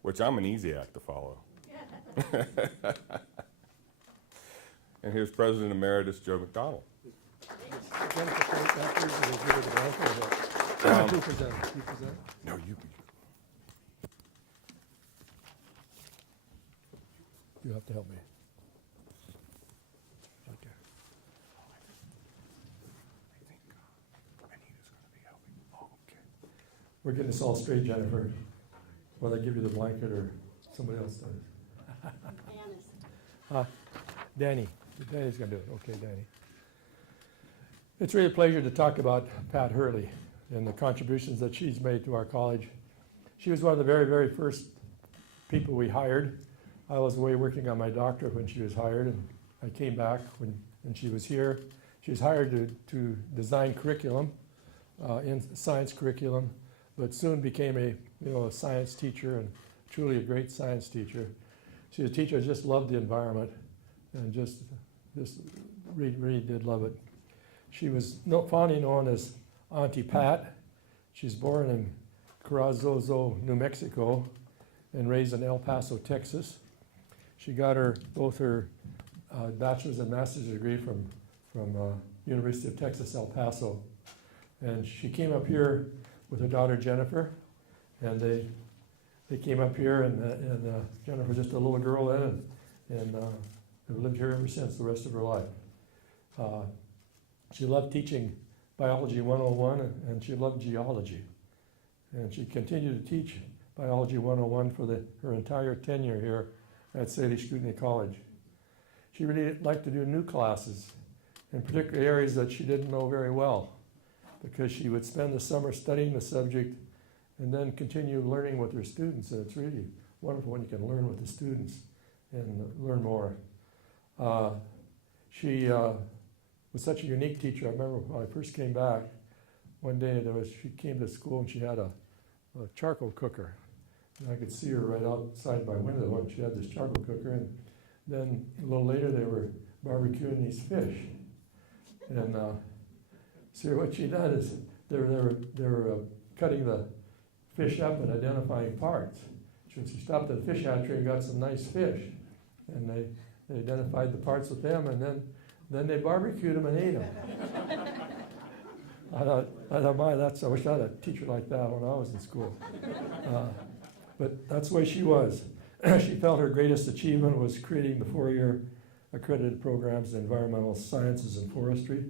which I'm an easy act to follow. And here's President Emeritus Joe McDonald. No, you. You have to help me. Okay. I think Anita's going to be helping. Oh, okay. We're getting this all straight, Jennifer. Whether I give you the blanket or somebody else does. Danny. Danny's going to do it. Okay, Danny. It's really a pleasure to talk about Pat Hurley and the contributions that she's made to our college. She was one of the very, very first people we hired. I was away working on my doctorate when she was hired, and I came back when she was here. She was hired to design curriculum, in science curriculum, but soon became a science teacher, and truly a great science teacher. She was a teacher who just loved the environment and just really did love it. She was fondly known as Auntie Pat. She's born in Carrizozo, New Mexico, and raised in El Paso, Texas. She got both her bachelor's and master's degree from University of Texas, El Paso. And she came up here with her daughter Jennifer, and they came up here, and Jennifer was just a little girl then, and have lived here ever since the rest of her life. She loved teaching Biology 101, and she loved geology. And she continued to teach Biology 101 for her entire tenure here at Salish Kootenai College. She really liked to do new classes, in particular areas that she didn't know very well, because she would spend the summer studying the subject and then continue learning with her students. And it's really wonderful when you can learn with the students and learn more. She was such a unique teacher. I remember when I first came back, one day she came to school and she had a charcoal cooker. And I could see her right outside my window and she had this charcoal cooker. And then a little later they were barbecuing these fish. And so what she done is they were cutting the fish up and identifying parts. She stopped at the fish hatchery and got some nice fish. And they identified the parts with them, and then they barbecued them and ate them. I thought, I wish I had a teacher like that when I was in school. But that's the way she was. She felt her greatest achievement was creating the 4-year accredited programs in environmental sciences and forestry.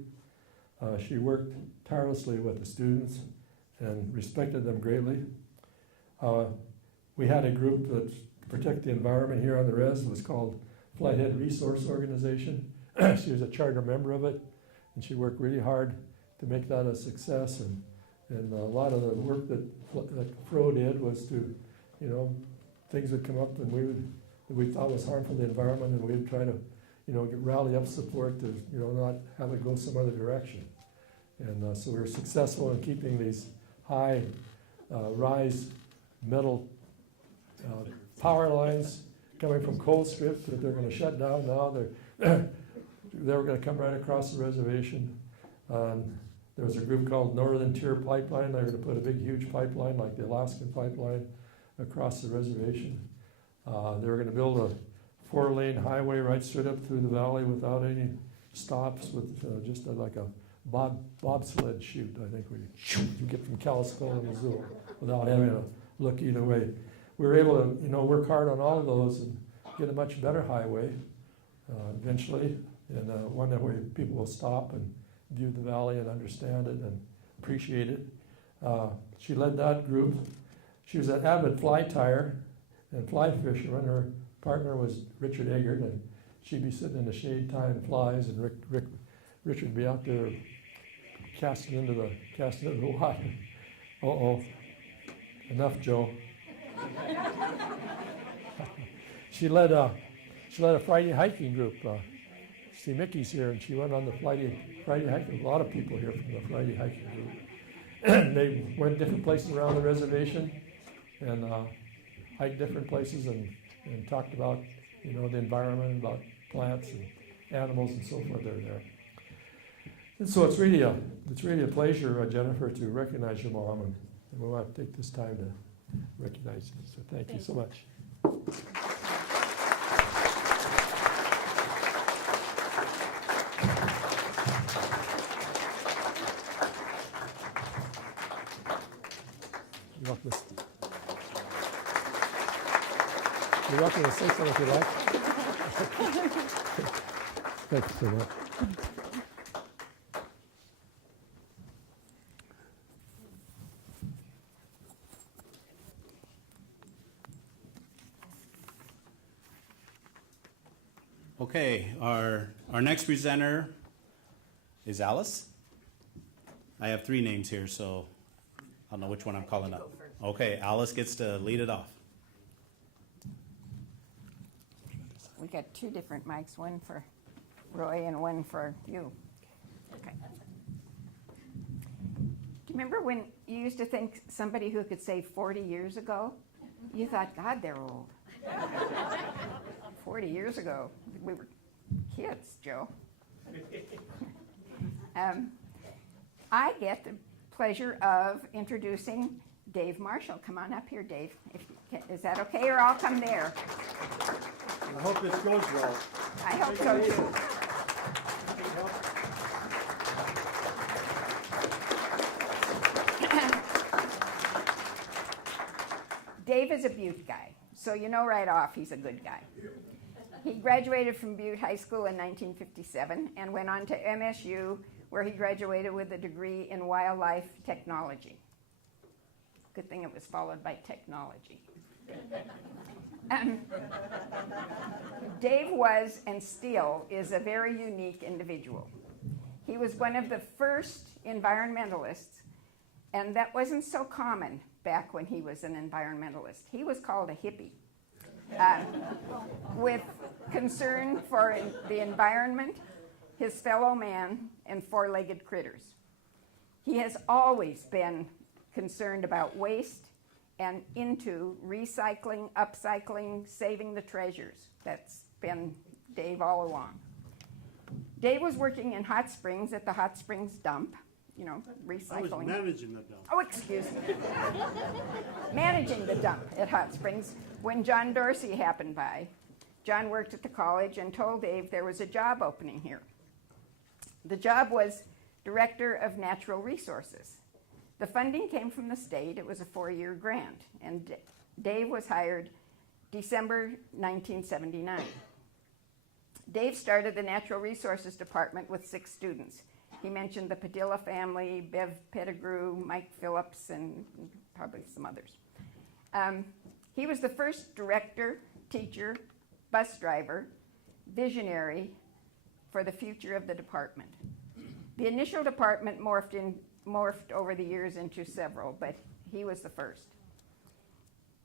She worked tirelessly with the students and respected them greatly. We had a group that protect the environment here on the res. It was called Flathead Resource Organization. She was a charter member of it, and she worked really hard to make that a success. And a lot of the work that Fro did was to, things would come up and we thought was harmful to the environment, and we'd try to, rally up support to, not have it go some other direction. And so we were successful in keeping these high rise metal power lines coming from coal strip that they're going to shut down now. They were going to come right across the reservation. There was a group called Northern Tier Pipeline. They were going to put a big, huge pipeline like the Alaskan pipeline across the reservation. They were going to build a 4-lane highway right straight up through the valley without any stops, with just like a bobsled chute. I think you get from Kalispell to Missoula without having to look either way. We were able to, work hard on all of those and get a much better highway eventually, and one that way people will stop and view the valley and understand it and appreciate it. She led that group. She was an avid fly tyer and fly fisherman. Her partner was Richard Eggert, and she'd be sitting in the shade tying flies, and Richard would be out there casting into the water. Uh-oh. Enough, Joe. She led a Friday hiking group. See, Mickey's here, and she went on the Friday hiking. A lot of people here from the Friday hiking group. They went different places around the reservation and hiked different places and talked about, the environment, about plants and animals and so forth that are there. And so it's really a pleasure, Jennifer, to recognize your mom, and we want to take this time to recognize you. So thank you so much. You're welcome to say something if you like. Thank you so much. Okay, our next presenter is Alice. I have 3 names here, so I don't know which one I'm calling up. Okay, Alice gets to lead it off. We got 2 different mics, one for Roy and one for you. Okay. Do you remember when you used to think somebody who could say 40 years ago? You thought, God, they're old. 40 years ago, we were kids, Joe. I get the pleasure of introducing Dave Marshall. Come on up here, Dave. Is that okay, or I'll come there? I hope this goes well. I hope so, too. Dave is a Butte guy, so you know right off he's a good guy. He graduated from Butte High School in 1957 and went on to MSU, where he graduated with a degree in wildlife technology. Good thing it was followed by technology. Dave was, and still is, a very unique individual. He was one of the first environmentalists, and that wasn't so common back when he was an environmentalist. He was called a hippie. with concern for the environment, his fellow man, and four-legged critters. He has always been concerned about waste and into recycling, upcycling, saving the treasures. That's been Dave all along. Dave was working in Hot Springs at the Hot Springs dump, you know, recycling. I was managing the dump. Oh, excuse me. Managing the dump at Hot Springs when John Dorsey happened by. John worked at the college and told Dave there was a job opening here. The job was Director of Natural Resources. The funding came from the state. It was a 4-year grant, and Dave was hired December 1979. Dave started the Natural Resources Department with 6 students. He mentioned the Padilla family, Bev Pettigrew, Mike Phillips, and probably some others. He was the first director, teacher, bus driver, visionary for the future of the department. The initial department morphed over the years into several, but he was the first.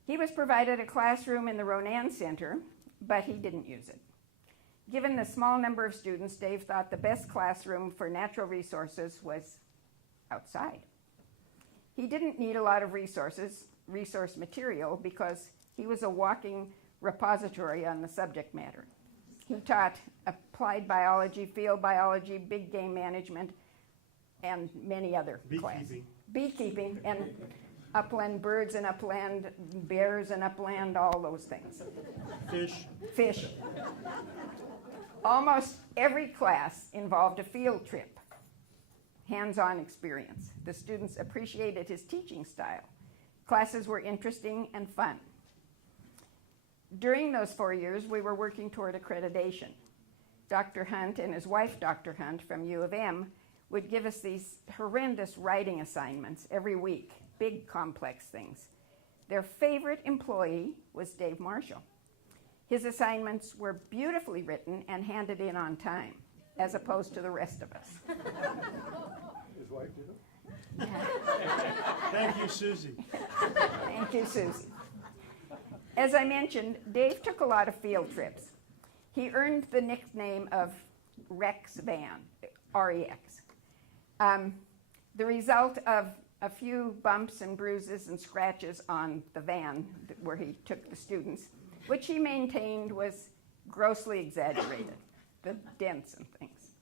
He was provided a classroom in the Ronan Center, but he didn't use it. Given the small number of students, Dave thought the best classroom for natural resources was outside. He didn't need a lot of resource material, because he was a walking repository on the subject matter. He taught applied biology, field biology, big game management, and many other classes. Beekeeping and upland birds and upland bears and upland, all those things. Fish. Almost every class involved a field trip, hands-on experience. The students appreciated his teaching style. Classes were interesting and fun. During those 4 years, we were working toward accreditation. Dr. Hunt and his wife, Dr. Hunt, from U of M, would give us these horrendous writing assignments every week, big, complex things. Their favorite employee was Dave Marshall. His assignments were beautifully written and handed in on time, as opposed to the rest of us. His wife did it? Thank you, Susie. Thank you, Susie. As I mentioned, Dave took a lot of field trips. He earned the nickname of Rex Van, R-E-X. The result of a few bumps and bruises and scratches on the van where he took the students, which he maintained was grossly exaggerated, the dents and things.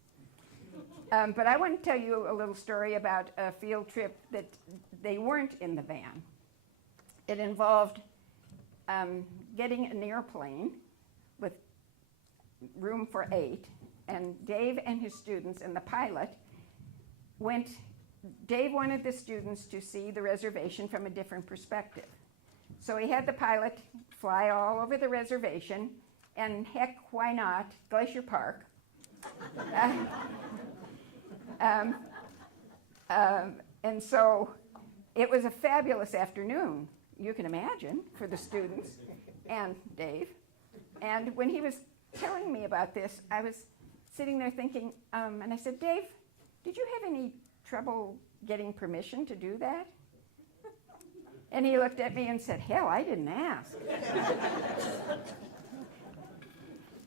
But I want to tell you a little story about a field trip that they weren't in the van. It involved getting an airplane with room for 8, and Dave and his students and the pilot went. Dave wanted the students to see the reservation from a different perspective. So he had the pilot fly all over the reservation, and heck, why not, Glacier Park. And so it was a fabulous afternoon, you can imagine, for the students and Dave. And when he was telling me about this, I was sitting there thinking, and I said, Dave, did you have any trouble getting permission to do that? And he looked at me and said, hell, I didn't ask.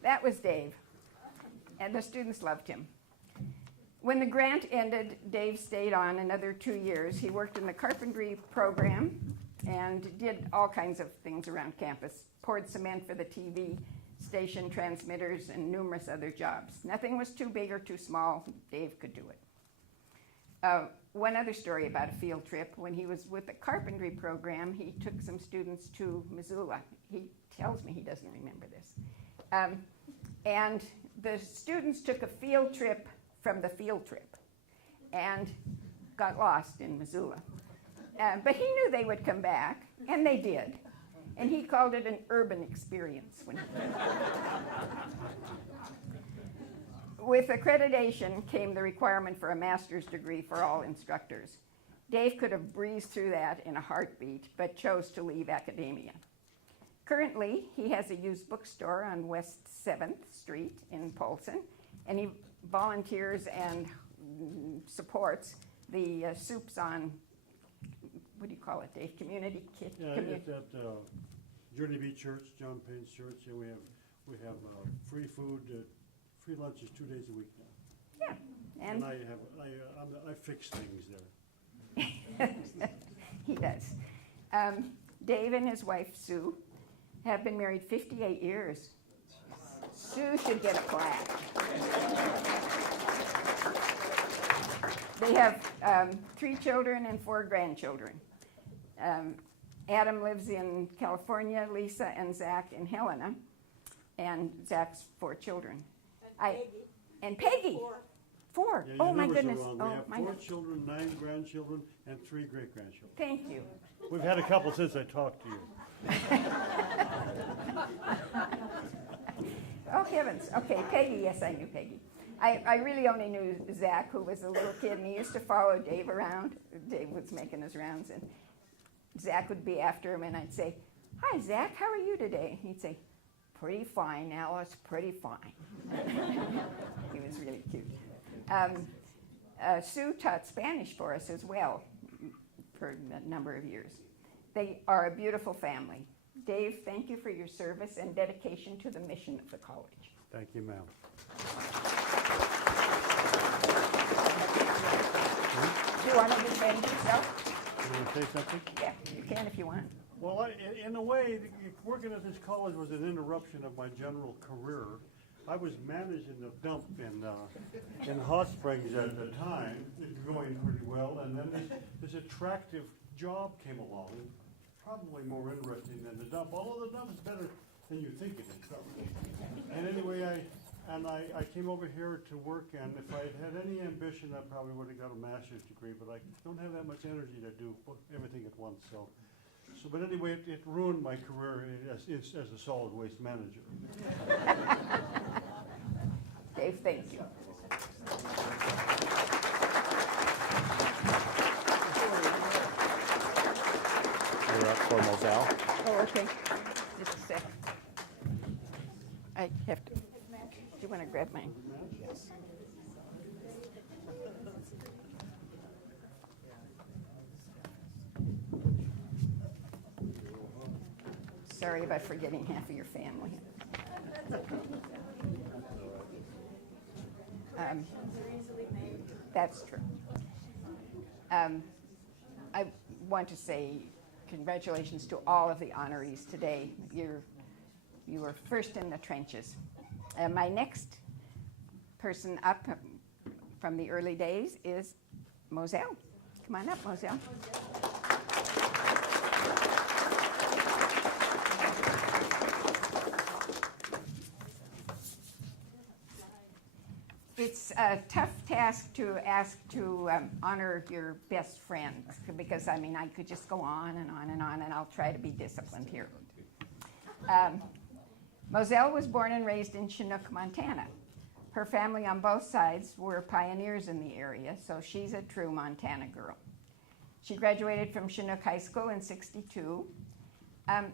That was Dave, and the students loved him. When the grant ended, Dave stayed on another 2 years. He worked in the carpentry program and did all kinds of things around campus, poured cement for the TV station transmitters and numerous other jobs. Nothing was too big or too small. Dave could do it. One other story about a field trip. When he was with the carpentry program, he took some students to Missoula. He tells me he doesn't remember this. And the students took a field trip from the field trip and got lost in Missoula. But he knew they would come back, and they did. And he called it an urban experience. With accreditation came the requirement for a master's degree for all instructors. Dave could have breezed through that in a heartbeat, but chose to leave academia. Currently, he has a used bookstore on West 7th Street in Polson, and he volunteers and supports the soups on, what do you call it, Dave? Community kit? Yeah, it's at Journey Beach Church, John Payne's church, and we have free food, free lunches 2 days a week now. Yeah, And and I fix things there. he does. Dave and his wife, Sue, have been married 58 years. Sue should get a plaque. They have 3 children and 4 grandchildren. Adam lives in California, Lisa and Zach in Helena, and Zach's 4 children. And Peggy. 4. Yeah, Oh your my numbers are goodness. wrong. Oh We have my 4 goodness. children, 9 grandchildren, and 3 great-grandchildren. Thank you. We've had a couple since I talked to you. Oh heavens. Okay, Peggy. Yes, I knew Peggy. I really only knew Zach, who was a little kid, and he used to follow Dave around. Dave was making his rounds, and Zach would be after him, and I'd say, "Hi, Zach, how are you today?" And he'd say, "Pretty fine, Alice, pretty fine." He was really cute. Sue taught Spanish for us as well for a number of years. They are a beautiful family. Dave, thank you for your service and dedication to the mission of the college. Thank you, ma'am. Do you want to defend yourself? You want to say something? Yeah, you can if you want. Well, in a way, working at this college was an interruption of my general career. I was managing the dump in Hot Springs at the time. It was going pretty well, and then this attractive job came along, probably more interesting than the dump, although the dump is better than you think it is. And anyway, I came over here to work, and if I had any ambition, I probably would have got a master's degree, but I don't have that much energy to do everything at once, so but anyway, it ruined my career as a solid waste manager. Dave, thank you. We're up for Moselle. Oh, okay. Just a sec. I have to. Do you want to grab mine? Yes. Sorry about forgetting half of your family. That's true. I want to say congratulations to all of the honorees today. You were first in the trenches. My next person up from the early days is Moselle. Come on up, Moselle. It's a tough task to ask to honor your best friends because, I mean, I could just go on and on and on, and I'll try to be disciplined here. Moselle was born and raised in Chinook, Montana. Her family on both sides were pioneers in the area, so she's a true Montana girl. She graduated from Chinook High School in '62. I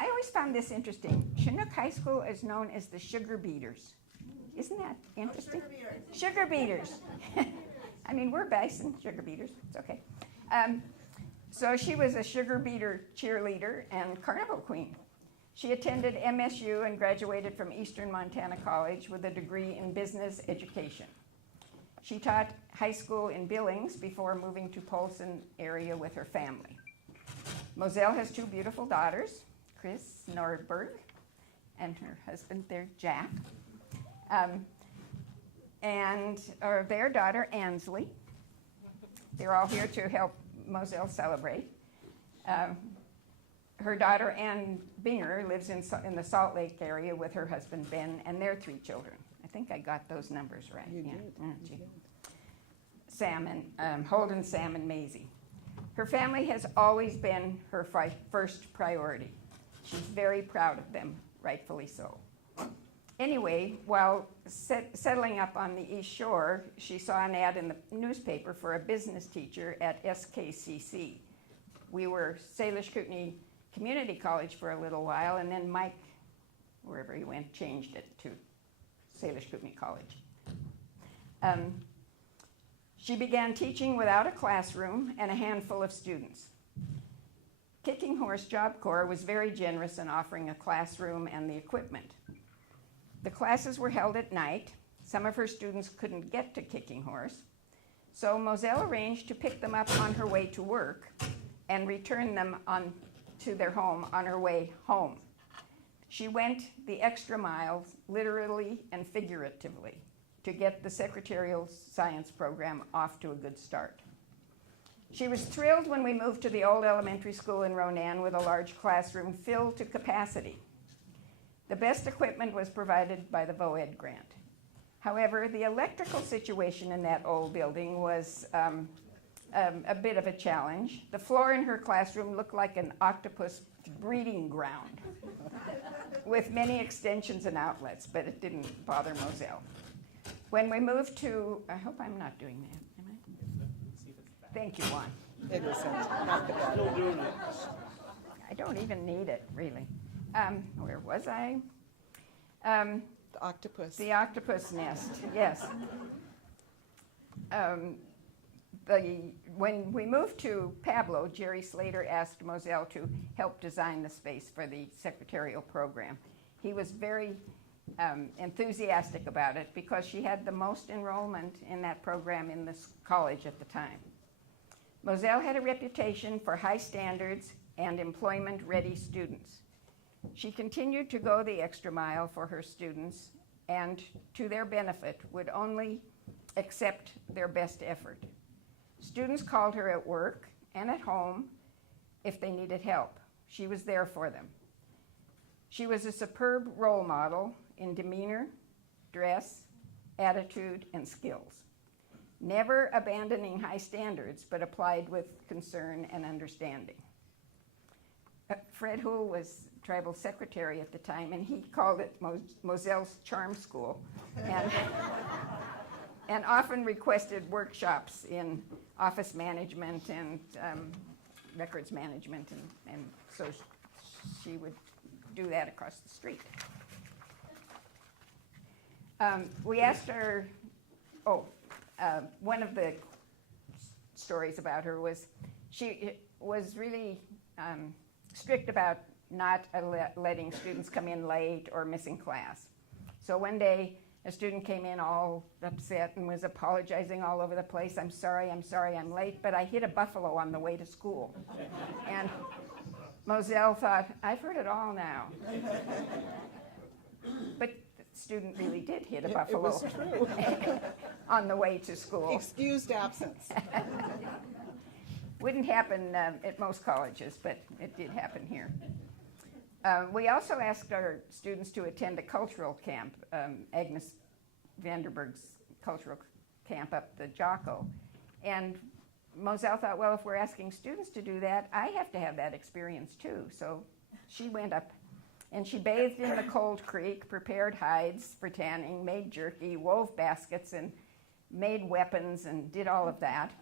always found this interesting. Chinook High School is known as the Sugar Beaters. Isn't that interesting? Sugar beaters. I mean, we're bison, sugar beaters. It's okay. So she was a sugar beater cheerleader and carnival queen. She attended MSU and graduated from Eastern Montana College with a degree in business education. She taught high school in Billings before moving to Polson area with her family. Moselle has 2 beautiful daughters, Chris Nordberg and her husband there, Jack. And their daughter, Ansley. They're all here to help Moselle celebrate. Her daughter, Ann Binger, lives in the Salt Lake area with her husband, Ben, and their 3 children. I think I got those numbers right. You yeah. did. Gee. Sam and Holden, Sam, and Maisie. Her family has always been her first priority. She's very proud of them, rightfully so. Anyway, while settling up on the East Shore, she saw an ad in the newspaper for a business teacher at SKCC. We were Salish Kootenai Community College for a little while, and then Mike, wherever he went, changed it to Salish Kootenai College. She began teaching without a classroom and a handful of students. Kicking Horse Job Corps was very generous in offering a classroom and the equipment. The classes were held at night. Some of her students couldn't get to Kicking Horse, so Moselle arranged to pick them up on her way to work and return them to their home on her way home. She went the extra mile, literally and figuratively, to get the secretarial science program off to a good start. She was thrilled when we moved to the old elementary school in Ronan with a large classroom filled to capacity. The best equipment was provided by the VOED grant. However, the electrical situation in that old building was a bit of a challenge. The floor in her classroom looked like an octopus breeding ground with many extensions and outlets, but it didn't bother Moselle. When we moved to, I hope I'm not doing that, am I? Thank you, Juan. It isn't. Not the bad. Still doing it. I don't even need it, really. Where was I? The octopus. The octopus nest, yes. When we moved to Pablo, Jerry Slater asked Moselle to help design the space for the secretarial program. He was very enthusiastic about it because she had the most enrollment in that program in this college at the time. Moselle had a reputation for high standards and employment-ready students. She continued to go the extra mile for her students and, to their benefit, would only accept their best effort. Students called her at work and at home if they needed help. She was there for them. She was a superb role model in demeanor, dress, attitude, and skills, never abandoning high standards, but applied with concern and understanding. Fred Houle was tribal secretary at the time, and he called it Moselle's Charm School, and often requested workshops in office management and records management, and so she would do that across the street. We asked her, one of the stories about her was she was really strict about not letting students come in late or missing class. So one day, a student came in all upset and was apologizing all over the place. I'm sorry, I'm late, but I hit a buffalo on the way to school. And Moselle thought, I've heard it all now. But the student really did hit a buffalo. It was true. On the way to school. Excused absence. Wouldn't happen at most colleges, but it did happen here. We also asked our students to attend a cultural camp, Agnes Vanderberg's cultural camp up the Jocko. And Moselle thought, well, if we're asking students to do that, I have to have that experience too. So she went up and she bathed in the cold creek, prepared hides for tanning, made jerky, wove baskets, and made weapons and did all of that.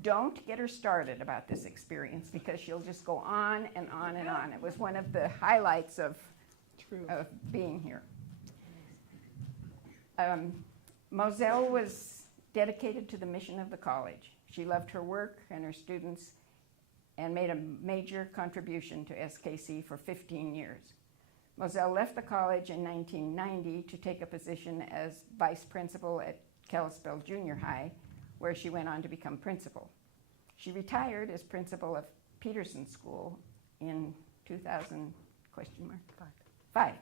Don't get her started about this experience because she'll just go on and on and on. It was one of the highlights of being here. Moselle was dedicated to the mission of the college. She loved her work and her students and made a major contribution to SKC for 15 years. Moselle left the college in 1990 to take a position as vice principal at Kalispell Junior High, where she went on to become principal. She retired as principal of Peterson School in 2000, five.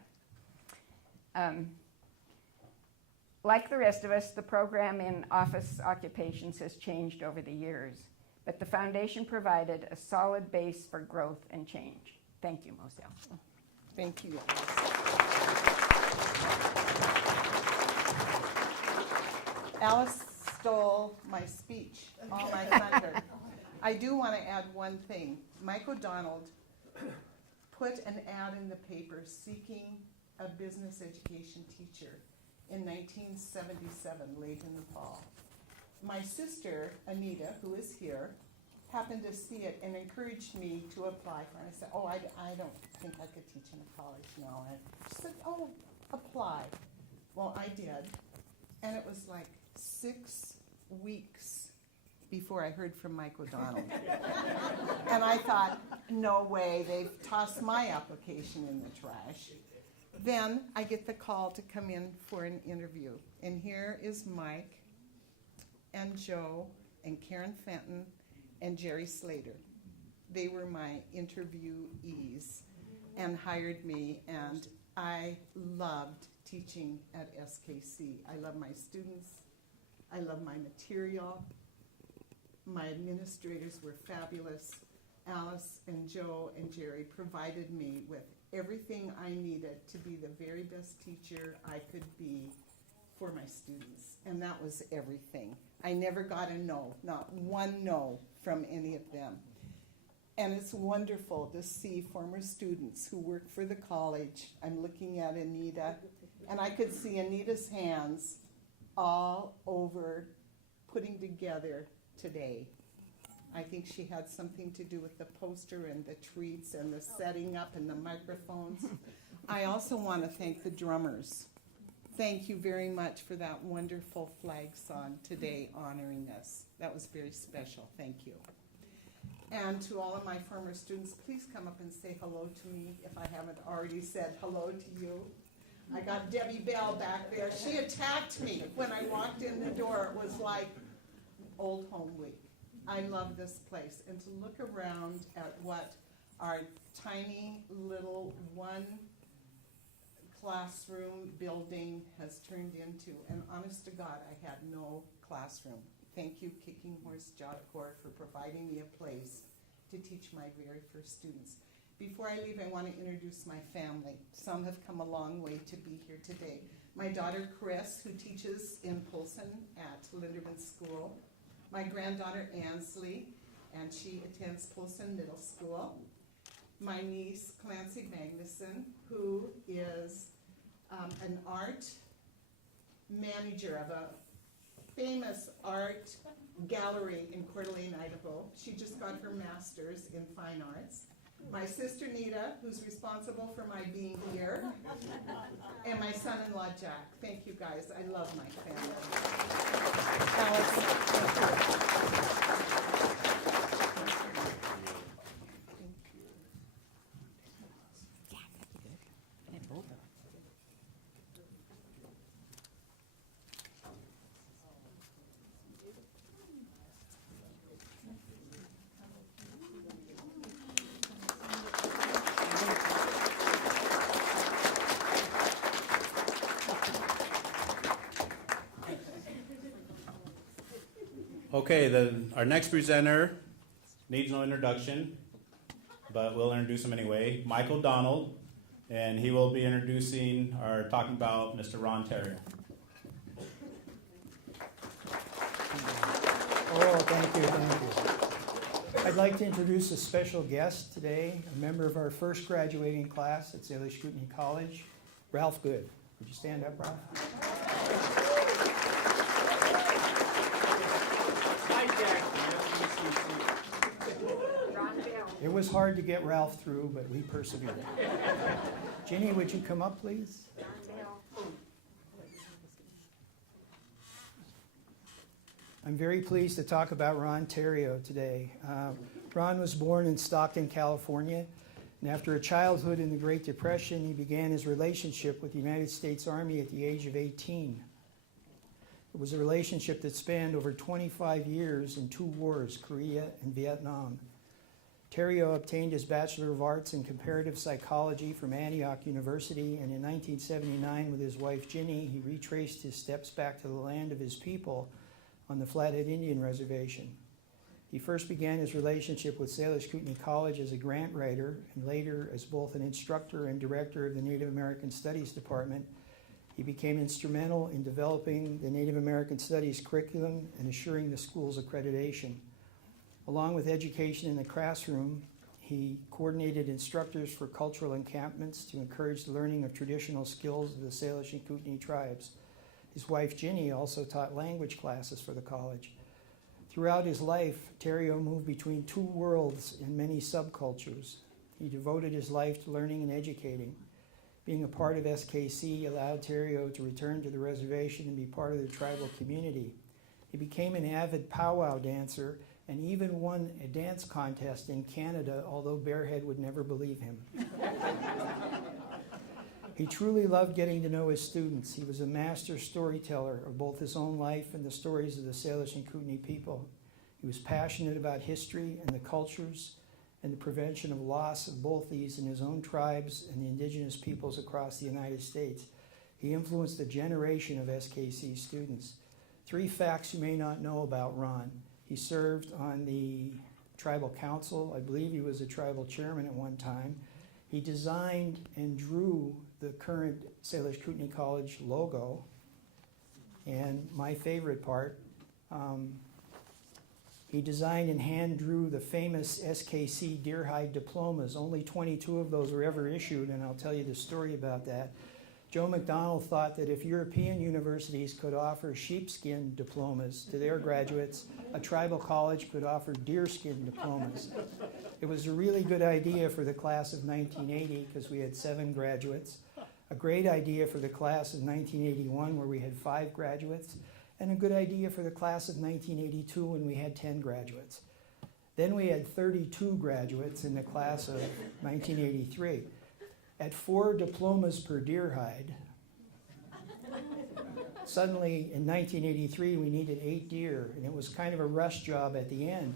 Like the rest of us, the program in office occupations has changed over the years, but the foundation provided a solid base for growth and change. Thank you, Moselle. Thank you. Alice stole my speech, all my thunder. I do want to add one thing. Mike O'Donnell put an ad in the paper seeking a business education teacher in 1977, late in the fall. My sister, Anita, who is here, happened to see it and encouraged me to apply for it. I said, I don't think I could teach in a college, no. And she said, apply. Well, I did. And it was like 6 weeks before I heard from Mike O'Donnell. And I thought, no way, they've tossed my application in the trash. Then I get the call to come in for an interview. And here is Mike and Joe and Karen Fenton and Jerry Slater. They were my interviewees and hired me, and I loved teaching at SKC. I love my students. I love my material. My administrators were fabulous. Alice and Joe and Jerry provided me with everything I needed to be the very best teacher I could be for my students. And that was everything. I never got a no, not one no from any of them. And it's wonderful to see former students who work for the college. I'm looking at Anita, and I could see Anita's hands all over putting together today. I think she had something to do with the poster and the treats and the setting up and the microphones. I also want to thank the drummers. Thank you very much for that wonderful flag song today honoring us. That was very special. Thank you. And to all of my former students, please come up and say hello to me if I haven't already said hello to you. I got Debbie Bell back there. She attacked me when I walked in the door. It was like Old Home Week. I love this place. And to look around at what our tiny little one classroom building has turned into. And honest to God, I had no classroom. Thank you, Kicking Horse Job Corps, for providing me a place to teach my very first students. Before I leave, I want to introduce my family. Some have come a long way to be here today. My daughter, Chris, who teaches in Polson at Linderman School. My granddaughter, Ansley, and she attends Polson Middle School. My niece, Clancy Magnuson, who is an art manager of a famous art gallery in Coeur d'Alene, Idaho. She just got her master's in fine arts. My sister Nita, who's responsible for my being here, and my son-in-law Jack. Thank you guys. I love my family. Okay, our next presenter needs no introduction, but we'll introduce him anyway. Michael Donald, and he will be introducing or talking about Mr. Ron Therriault. Oh, thank you. I'd like to introduce a special guest today, a member of our first graduating class at Salish Kootenai College, Ralph Good. Would you stand up, Ralph? It was hard to get Ralph through, but we persevered. Ginny, would you come up, please? I'm very pleased to talk about Ron Therriault today. Ron was born in Stockton, California, and after a childhood in the Great Depression, he began his relationship with the United States Army at the age of 18. It was a relationship that spanned over 25 years in 2 wars, Korea and Vietnam. Therriault obtained his Bachelor of Arts in Comparative Psychology from Antioch University, and in 1979, with his wife Ginny, he retraced his steps back to the land of his people on the Flathead Indian Reservation. He first began his relationship with Salish Kootenai College as a grant writer, and later as both an instructor and director of the Native American Studies Department. He became instrumental in developing the Native American Studies curriculum and assuring the school's accreditation. Along with education in the classroom, he coordinated instructors for cultural encampments to encourage the learning of traditional skills of the Salish and Kootenai tribes. His wife Ginny also taught language classes for the college. Throughout his life, Therriault moved between 2 worlds and many subcultures. He devoted his life to learning and educating. Being a part of SKC allowed Therriault to return to the reservation and be part of the tribal community. He became an avid powwow dancer and even won a dance contest in Canada, although Bearhead would never believe him. He truly loved getting to know his students. He was a master storyteller of both his own life and the stories of the Salish and Kootenai people. He was passionate about history and the cultures and the prevention of loss of both these in his own tribes and the indigenous peoples across the United States. He influenced a generation of SKC students. 3 facts you may not know about Ron. He served on the tribal council. I believe he was a tribal chairman at one time. He designed and drew the current Salish Kootenai College logo. And my favorite part, he designed and hand drew the famous SKC deerhide diplomas. Only 22 of those were ever issued, and I'll tell you the story about that. Joe McDonald thought that if European universities could offer sheepskin diplomas to their graduates, a tribal college could offer deerskin diplomas. It was a really good idea for the class of 1980 because we had 7 graduates, a great idea for the class of 1981 where we had 5 graduates, and a good idea for the class of 1982 when we had 10 graduates. Then we had 32 graduates in the class of 1983. At 4 diplomas per deerhide, suddenly in 1983 we needed 8 deer, and it was kind of a rush job at the end.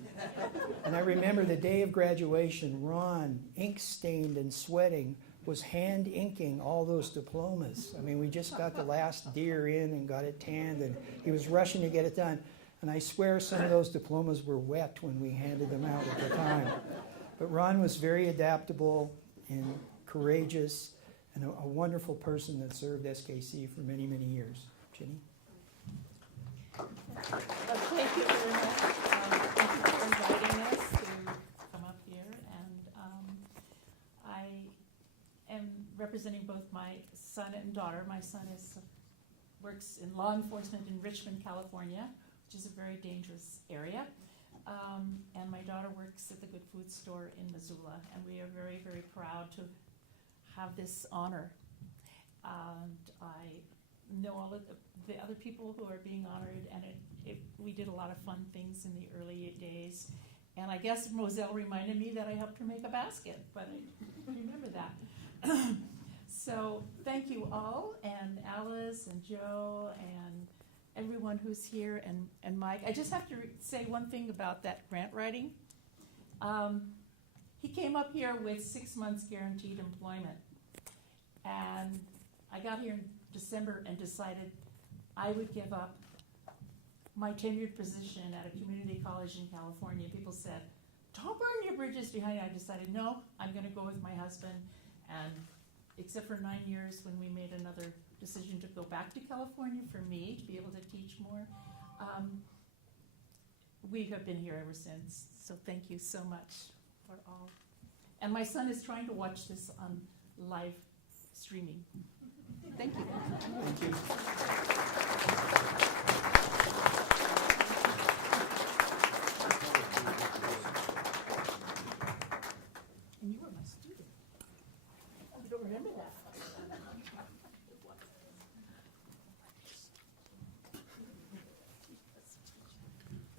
And I remember the day of graduation, Ron, ink-stained and sweating, was hand inking all those diplomas. I mean, we just got the last deer in and got it tanned, and he was rushing to get it done. And I swear some of those diplomas were wet when we handed them out at the time. But Ron was very adaptable and courageous, and a wonderful person that served SKC for many, many years. Ginny? Thank you very much. Thank you for inviting us to come up here. And I am representing both my son and daughter. My son works in law enforcement in Richmond, California, which is a very dangerous area. And my daughter works at the Good Food Store in Missoula. And we are very, very proud to have this honor. And I know all of the other people who are being honored, and we did a lot of fun things in the early days. And I guess Moselle reminded me that I helped her make a basket, but I remember that. So thank you all, and Alice and Joe and everyone who's here, and Mike. I just have to say one thing about that grant writing. He came up here with 6 months guaranteed employment. And I got here in December and decided I would give up my tenured position at a community college in California. People said, don't burn your bridges behind you. I decided, no, I'm going to go with my husband. And except for 9 years when we made another decision to go back to California for me to be able to teach more, we have been here ever since. So thank you so much for all. And my son is trying to watch this on live streaming. Thank you. Thank you. And you were my student. You don't remember that?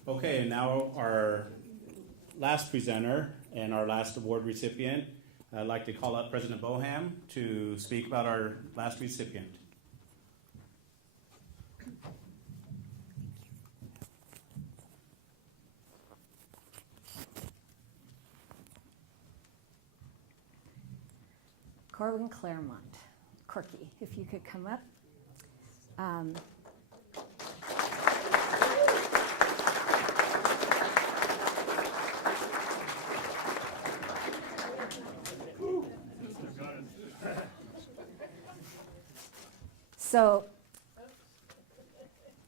Okay, and now our last presenter and our last award recipient. I'd like to call up President Boham to speak about our last recipient. Corwin Clairmont. Corky, if you could come up. So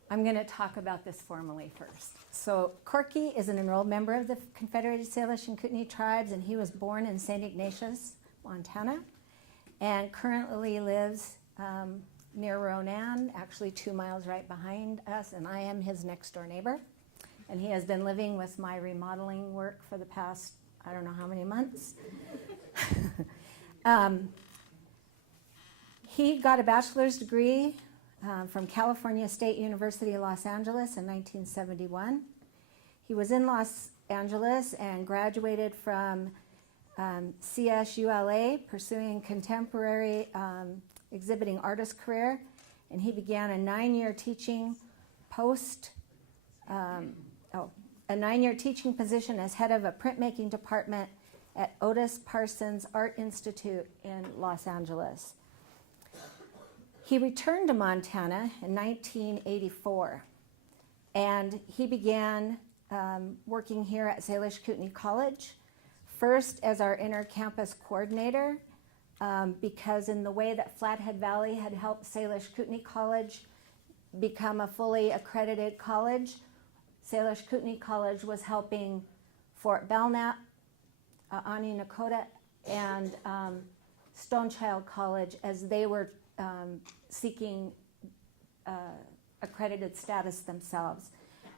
I'm going to talk about this formally first. So Corky is an enrolled member of the Confederated Salish and Kootenai Tribes, and he was born in St. Ignatius, Montana, and currently lives near Ronan, actually 2 miles right behind us, and I am his next door neighbor. And he has been living with my remodeling work for the past, I don't know how many months. He got a bachelor's degree from California State University, Los Angeles in 1971. He was in Los Angeles and graduated from CSULA, pursuing contemporary exhibiting artist career, and he began a 9-year teaching a 9-year teaching position as head of a printmaking department at Otis Parsons Art Institute in Los Angeles. He returned to Montana in 1984, and he began working here at Salish Kootenai College, first as our inter-campus coordinator, because in the way that Flathead Valley had helped Salish Kootenai College become a fully accredited college, Salish Kootenai College was helping Fort Belknap, Ani Nakota, and Stonechild College as they were seeking accredited status themselves.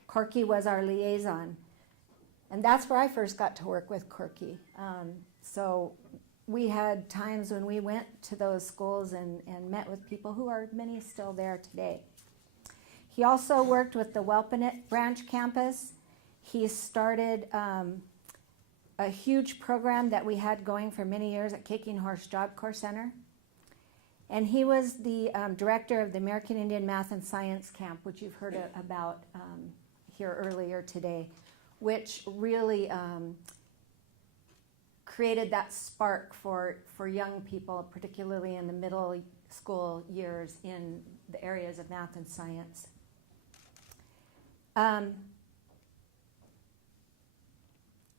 Corky was our liaison, and that's where I first got to work with Corky. So we had times when we went to those schools and met with people who are many still there today. He also worked with the Welpinit branch campus. He started a huge program that we had going for many years at Kicking Horse Job Corps Center. And he was the director of the American Indian Math and Science Camp, which you've heard about here earlier today, which really created that spark for young people, particularly in the middle school years in the areas of math and science.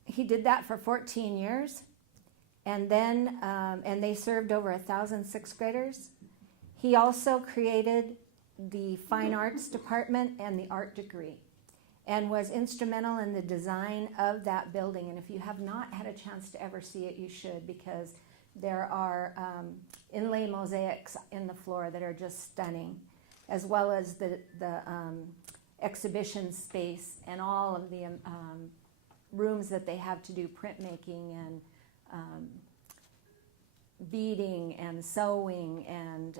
He did that for 14 years, and then and they served over 1,000 sixth graders. He also created the Fine Arts Department and the art degree, and was instrumental in the design of that building. And if you have not had a chance to ever see it, you should, because there are inlay mosaics in the floor that are just stunning, as well as the exhibition space and all of the rooms that they have to do printmaking and beading and sewing and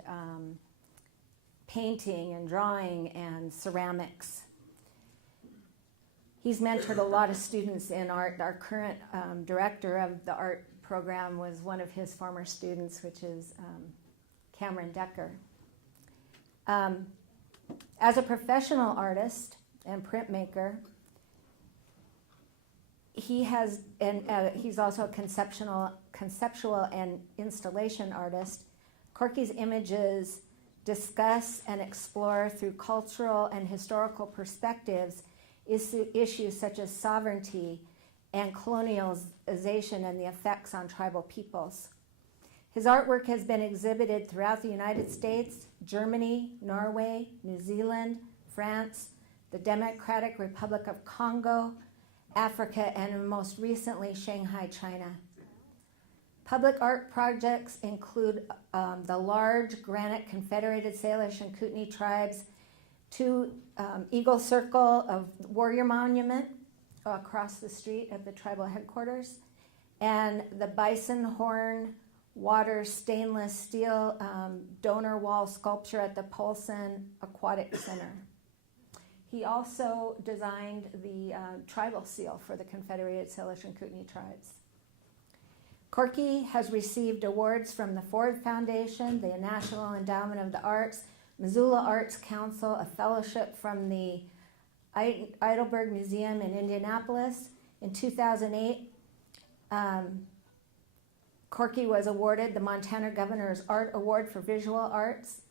painting and drawing and ceramics. He's mentored a lot of students in art. Our current director of the art program was one of his former students, which is Cameron Decker. As a professional artist and printmaker, he has, and he's also a conceptual and installation artist. Corky's images discuss and explore through cultural and historical perspectives issues such as sovereignty and colonialization and the effects on tribal peoples. His artwork has been exhibited throughout the United States, Germany, Norway, New Zealand, France, the Democratic Republic of Congo, Africa, and most recently, Shanghai, China. Public art projects include the large granite Confederated Salish and Kootenai tribes, 2 Eagle Circle of Warrior Monument across the street at the tribal headquarters, and the Bison Horn Water stainless steel donor wall sculpture at the Polson Aquatic Center. He also designed the tribal seal for the Confederated Salish and Kootenai tribes. Corky has received awards from the Ford Foundation, the National Endowment of the Arts, Missoula Arts Council, a fellowship from the Heidelberg Museum in Indianapolis. In 2008, Corky was awarded the Montana Governor's Art Award for Visual Arts.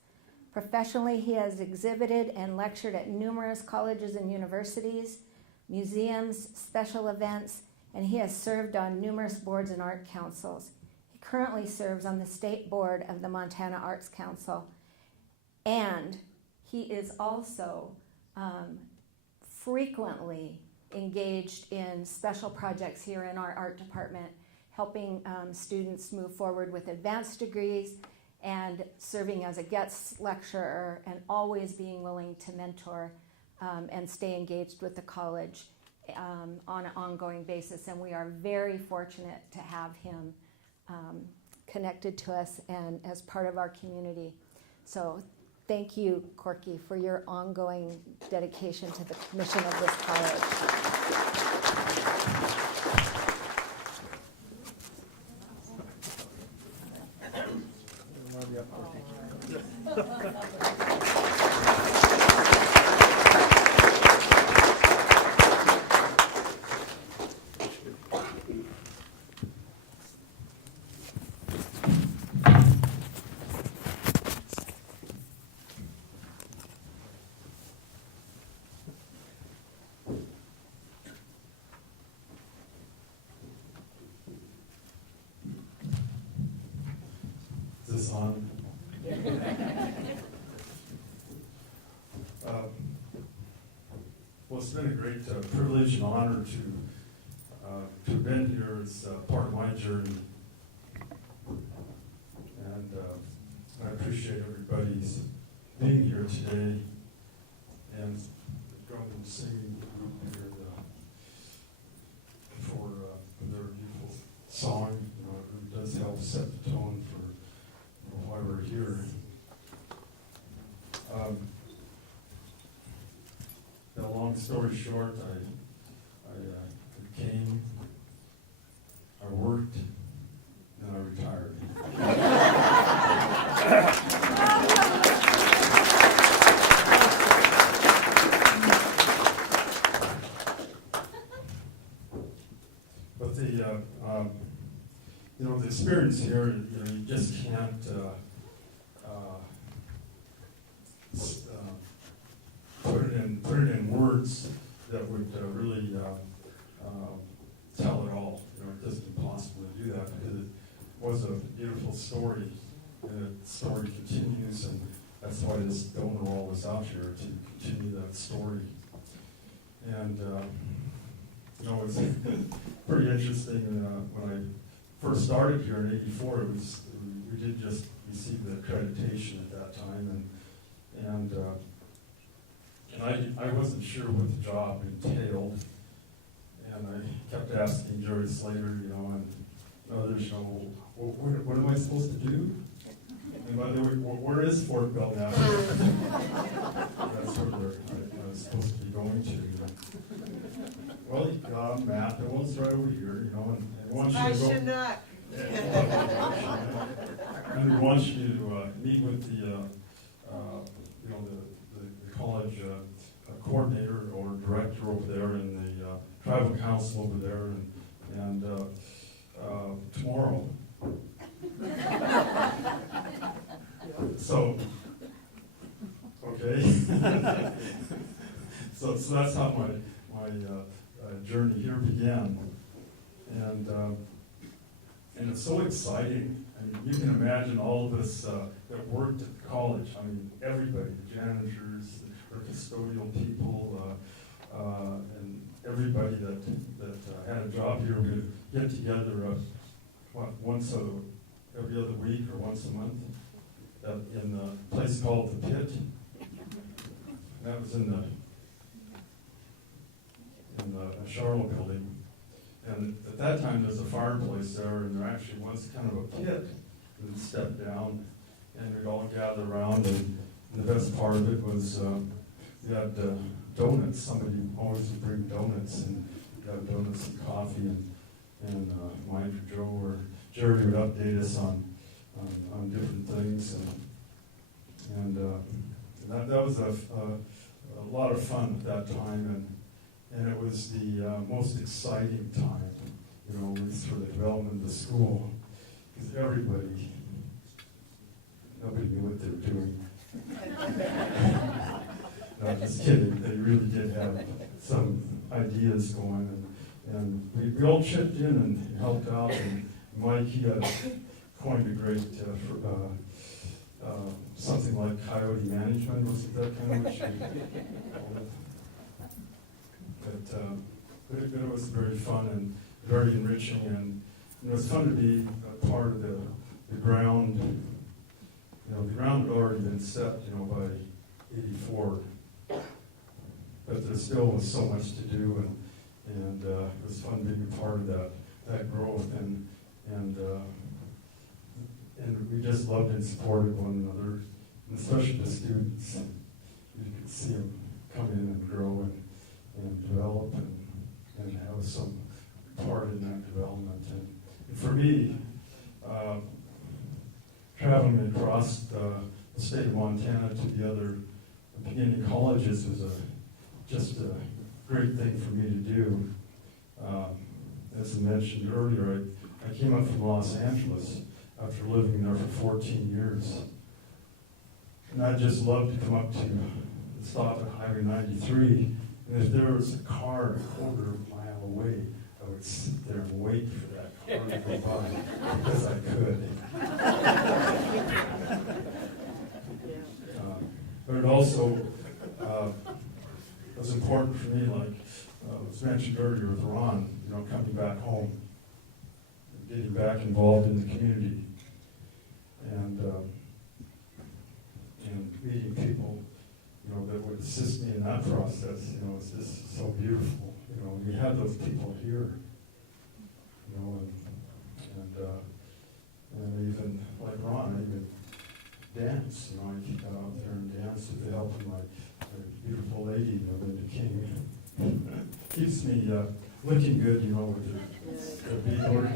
Professionally, he has exhibited and lectured at numerous colleges and universities, museums, special events, and he has served on numerous boards and art councils. He currently serves on the state board of the Montana Arts Council, and he is also frequently engaged in special projects here in our art department, helping students move forward with advanced degrees and serving as a guest lecturer, and always being willing to mentor and stay engaged with the college on an ongoing basis. And we are very fortunate to have him connected to us and as part of our community. So thank you, Corky, for your ongoing dedication to the mission of this college. Is this on? Well, it's been a great privilege and honor to have been here as part of my journey. And I appreciate everybody's being here today and drum and singing group here for their beautiful song. You know, it really does help set the tone for why we're here. A long story short, I came, I worked, and I retired. But the experience here, you just can't put it in words that would really tell it all. It isn't impossible to do that because it was a beautiful story, and the story continues, and that's why this donor wall is out here, to continue that story. And it was pretty interesting when I first started here in '84. We did just receive the accreditation at that time, and I wasn't sure what the job entailed, and I kept asking Jerry Slater, and others, what am I supposed to do? And by the way, where is Fort Bell now? That's where I was supposed to be going to. Well, you got a map, and one's right over here, and it wants you to go. I should not. And we want you to meet with the college coordinator or director over there, and the tribal council over there, and tomorrow. So, okay. so that's how my journey here began, and it's so exciting. I mean, you can imagine all of us that worked at the college. I mean, everybody, the janitors, or custodial people, and everybody that had a job here would get together once every other week or once a month in a place called the Pit. And that was in the Charlotte building. And at that time, there's a fireplace there, and there actually was kind of a pit. We'd step down, and we'd all gather around, and the best part of it was we had donuts. Somebody always would bring donuts, and we had donuts and coffee, and mine for Joe, or Jerry would update us on different things, and that was a lot of fun at that time, and it was the most exciting time, for the development of the school, because nobody knew what they were doing. No, just kidding. They really did have some ideas going, and we all chipped in and helped out. And Mike, he coined a great something like coyote management, wasn't that kind of what But it was very fun and very enriching, and it was fun to be a part of the ground. The ground had already been set, by '84, but there still was so much to do, and it was fun being a part of that growth, and we just loved and supported one another. and especially the students. You can see them come in and grow and develop and have some part in that development. And for me, traveling across the state of Montana to the other beginning colleges was just a great thing for me to do. As I mentioned earlier, I came up from Los Angeles after living there for 14 years. And I just loved to come up to stop at Highway 93, and if there was a car a quarter of a mile away, I would sit there and wait for that car to go by, because I could. But it also was important for me, like was mentioned earlier with Ron, coming back home, and getting back involved in the community, and meeting people, that would assist me in that process. It's just so beautiful. We have those people here, and even like Ron, I even dance. I keep out there and dance with the help of my beautiful lady, Linda King. Keeps me looking good, with the beadwork.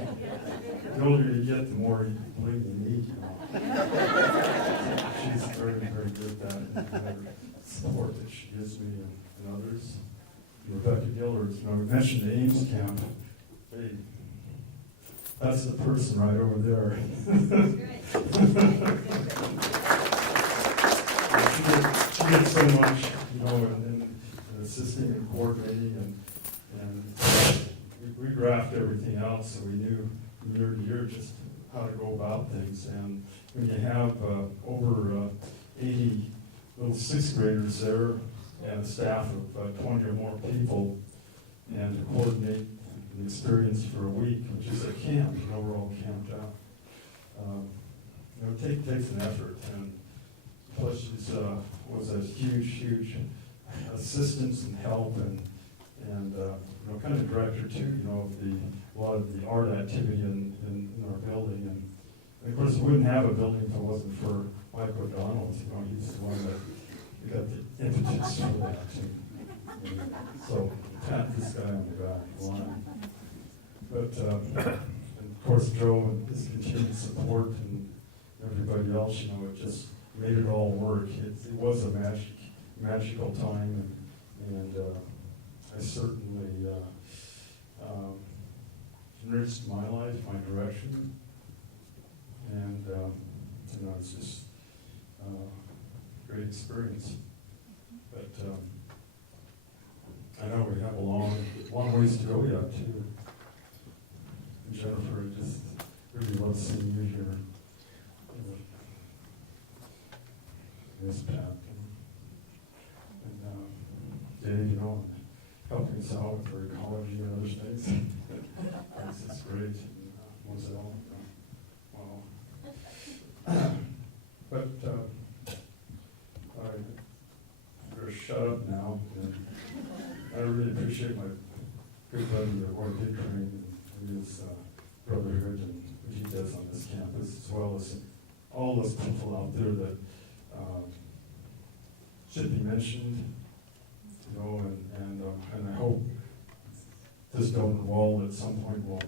The older you get, the more bling you need, She's very, very good at that, and her support that she gives me and others. Rebecca Gillard, we mentioned the Ames camp. Hey, that's the person right over there. She did so much, in assisting and coordinating, and we graphed everything out, so we knew from year to year just how to go about things. And when you have over 80 little sixth graders there and a staff of 20 or more people, and to coordinate the experience for a week, which is a camp, we're all camped out. It takes an effort, and plus she was a huge assistance and help, and kind of director too, of a lot of the art activity in our building. And of course, we wouldn't have a building if it wasn't for Mike O'Donnell. He's the one that got the impetus for that. And so pat this guy on the back line. But and of course, Joe and his continued support and everybody else, it just made it all work. It was a magical time, and I certainly enriched my life, my direction, and it's just a great experience. But I know we have a long ways to go yet too. And Jennifer, I just really love seeing you here. This path, and Dave, helping us out for ecology and other things. It's great. And Moselle, wow. But I better shut up now. And I really appreciate my good buddy, Ron Therriault, and his brotherhood and what he does on this campus, as well as all those people out there that should be mentioned, and I hope this building wall at some point will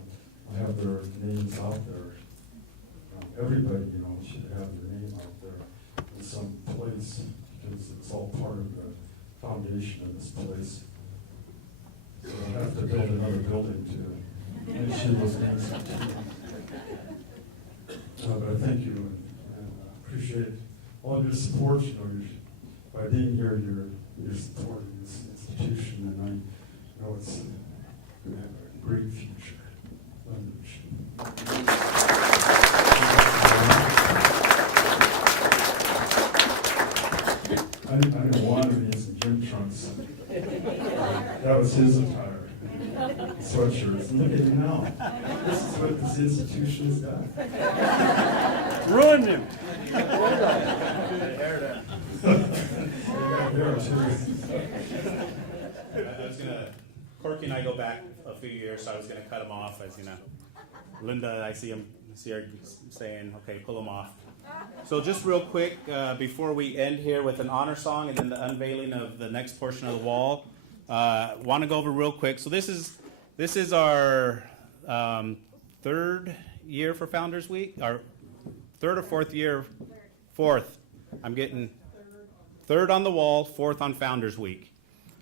have their names out there. Everybody, should have their name out there in some place, because it's all part of the foundation of this place. So I'll have to build another building to make sure those names are but I thank you, and appreciate all of your support. By being here, you're supporting this institution, and I know it's going to have a great future. I didn't want to be some gym trunks. That was his attire. Sweatshirts. And look at him now. This is what this institution has done. Ruined him. Corky and I go back a few years, so I was gonna cut him off, as Linda, I see her saying, okay, pull him off. So just real quick, before we end here with an honor song and then the unveiling of the next portion of the wall, want to go over real quick. So this is our third year for Founders Week, our third or fourth year, fourth. I'm getting third on the wall, fourth on Founders Week.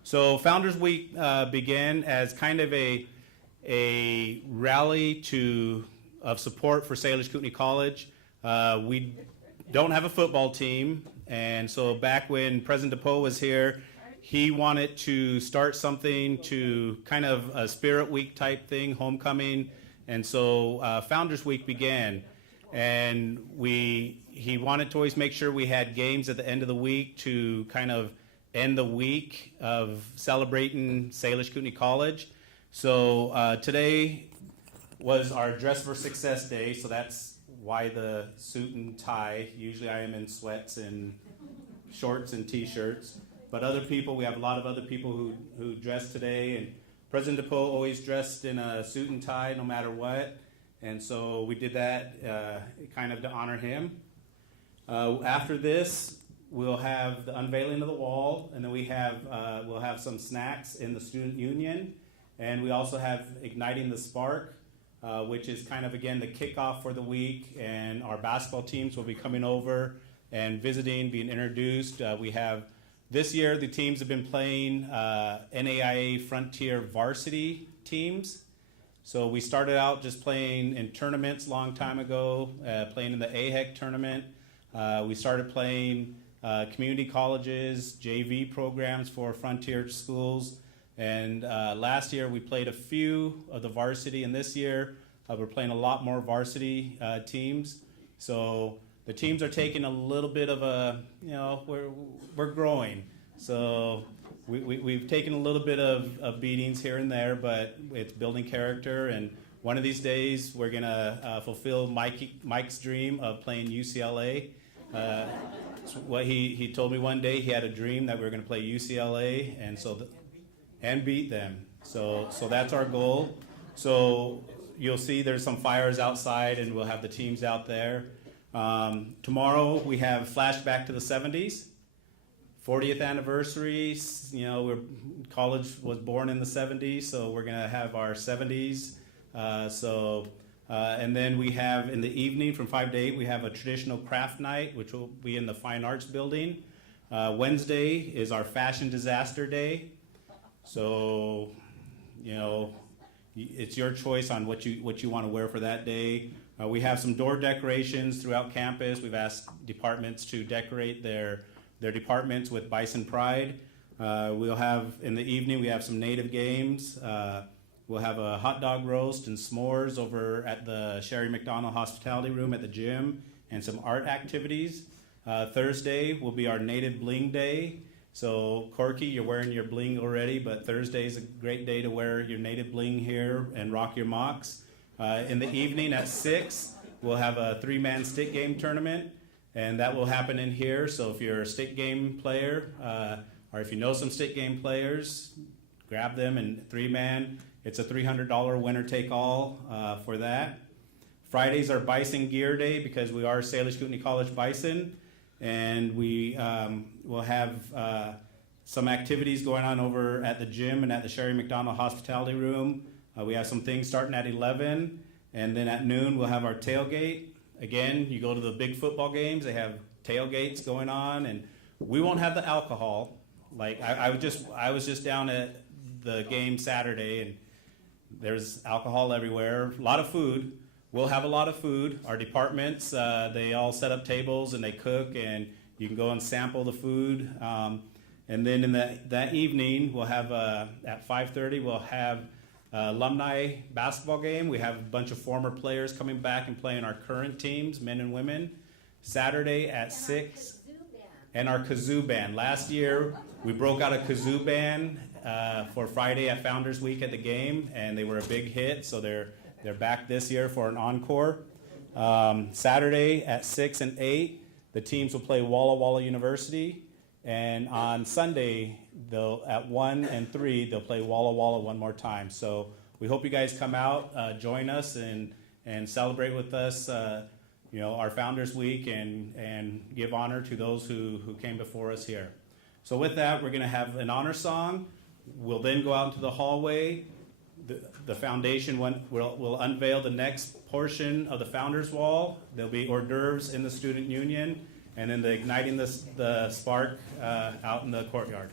So Founders Week began as kind of a rally of support for Salish Kootenai College. We don't have a football team, and so back when President DePriest was here, he wanted to start something to kind of a Spirit Week type thing, homecoming, and so Founders Week began. And he wanted to always make sure we had games at the end of the week to kind of end the week of celebrating Salish Kootenai College. So today was our Dress for Success Day, so that's why the suit and tie. Usually I am in sweats and shorts and t-shirts. But other people, we have a lot of other people who dress today, and President DePriest always dressed in a suit and tie no matter what. And so we did that kind of to honor him. After this, we'll have the unveiling of the wall, and then we'll have some snacks in the student union, and we also have Igniting the Spark, which is kind of, again, the kickoff for the week, and our basketball teams will be coming over and visiting, being introduced. We have, this year, the teams have been playing NAIA Frontier varsity teams. So we started out just playing in tournaments a long time ago, playing in the AHEC tournament. We started playing community colleges, JV programs for Frontier schools. And last year we played a few of the varsity, and this year we're playing a lot more varsity teams. So the teams are taking a little bit of a, we're growing. So we've taken a little bit of beatings here and there, but it's building character. And one of these days we're gonna fulfill Mike's dream of playing UCLA. What he told me one day, he had a dream that we were gonna play UCLA, and and beat them. So that's our goal. So you'll see there's some fires outside, and we'll have the teams out there. Tomorrow we have flashback to the 70s, 40th anniversary. College was born in the 70s, so we're gonna have our 70s. And then we have in the evening from 5 to 8, we have a traditional craft night, which will be in the Fine Arts Building. Wednesday is our Fashion Disaster Day. So, it's your choice on what you want to wear for that day. We have some door decorations throughout campus. We've asked departments to decorate their departments with Bison Pride. We'll have, in the evening, we have some native games. We'll have a hot dog roast and s'mores over at the Sherry McDonald Hospitality Room at the gym, and some art activities. Thursday will be our Native Bling Day. So, Corky, you're wearing your bling already, but Thursday is a great day to wear your native bling here and rock your mocks. In the evening at 6, we'll have a 3-man stick game tournament, and that will happen in here. So if you're a stick game player, or if you know some stick game players, grab them, and 3-man. It's a $300 winner-take-all for that. Fridays are Bison Gear Day because we are Salish Kootenai College Bison. And we will have some activities going on over at the gym and at the Sherry McDonald Hospitality Room. We have some things starting at 11, and then at noon we'll have our tailgate. Again, you go to the big football games, they have tailgates going on, and we won't have the alcohol. Like I was just down at the game Saturday, and there's alcohol everywhere, a lot of food. We'll have a lot of food. Our departments, they all set up tables and they cook, and you can go and sample the food. And then in that evening, we'll have, at 5:30, we'll have alumni basketball game. We have a bunch of former players coming back and playing our current teams, men and women. Saturday at 6. And our kazoo band. Last year, we broke out a kazoo band for Friday at Founders Week at the game, and they were a big hit, so they're back this year for an encore. Saturday at 6 and 8, the teams will play Walla Walla University. And on Sunday, at 1 and 3, they'll play Walla Walla one more time. So we hope you guys come out, join us, and celebrate with us, our Founders Week and give honor to those who came before us here. So with that, we're going to have an honor song. We'll then go out into the hallway. The foundation will unveil the next portion of the Founders Wall. There'll be hors d'oeuvres in the Student Union, and then igniting the spark out in the courtyard.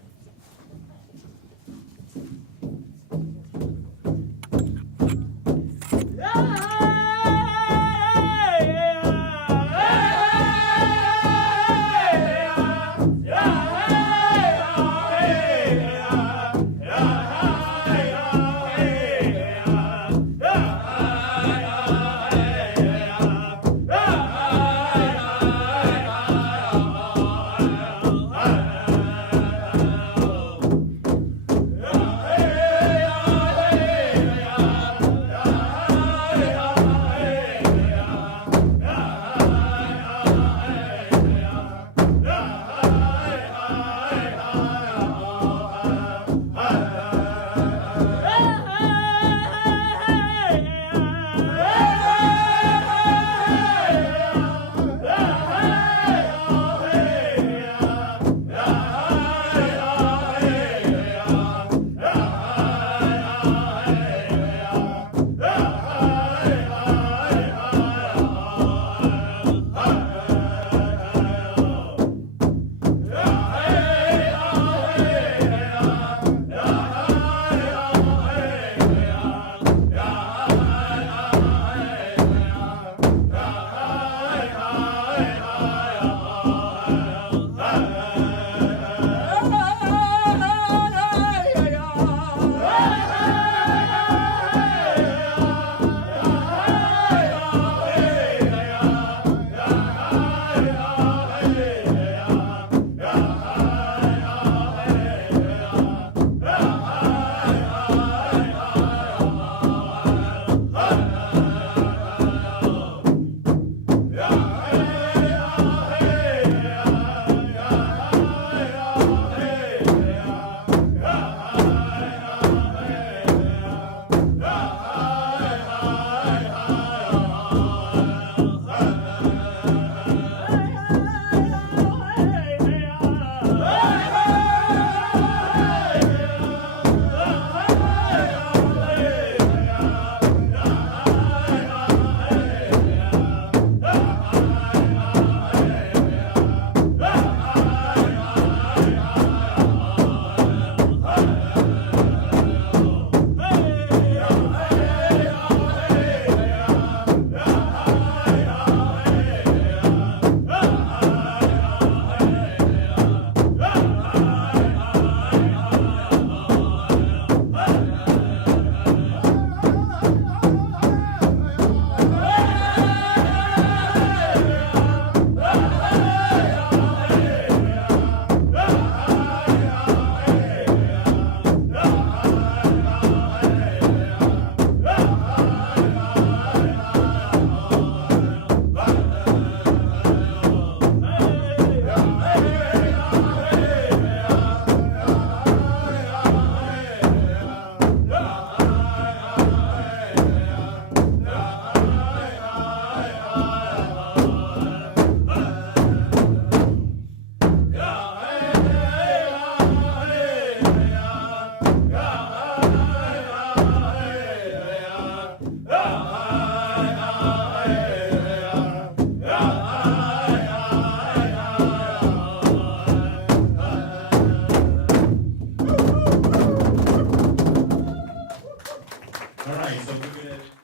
All right, so we're going to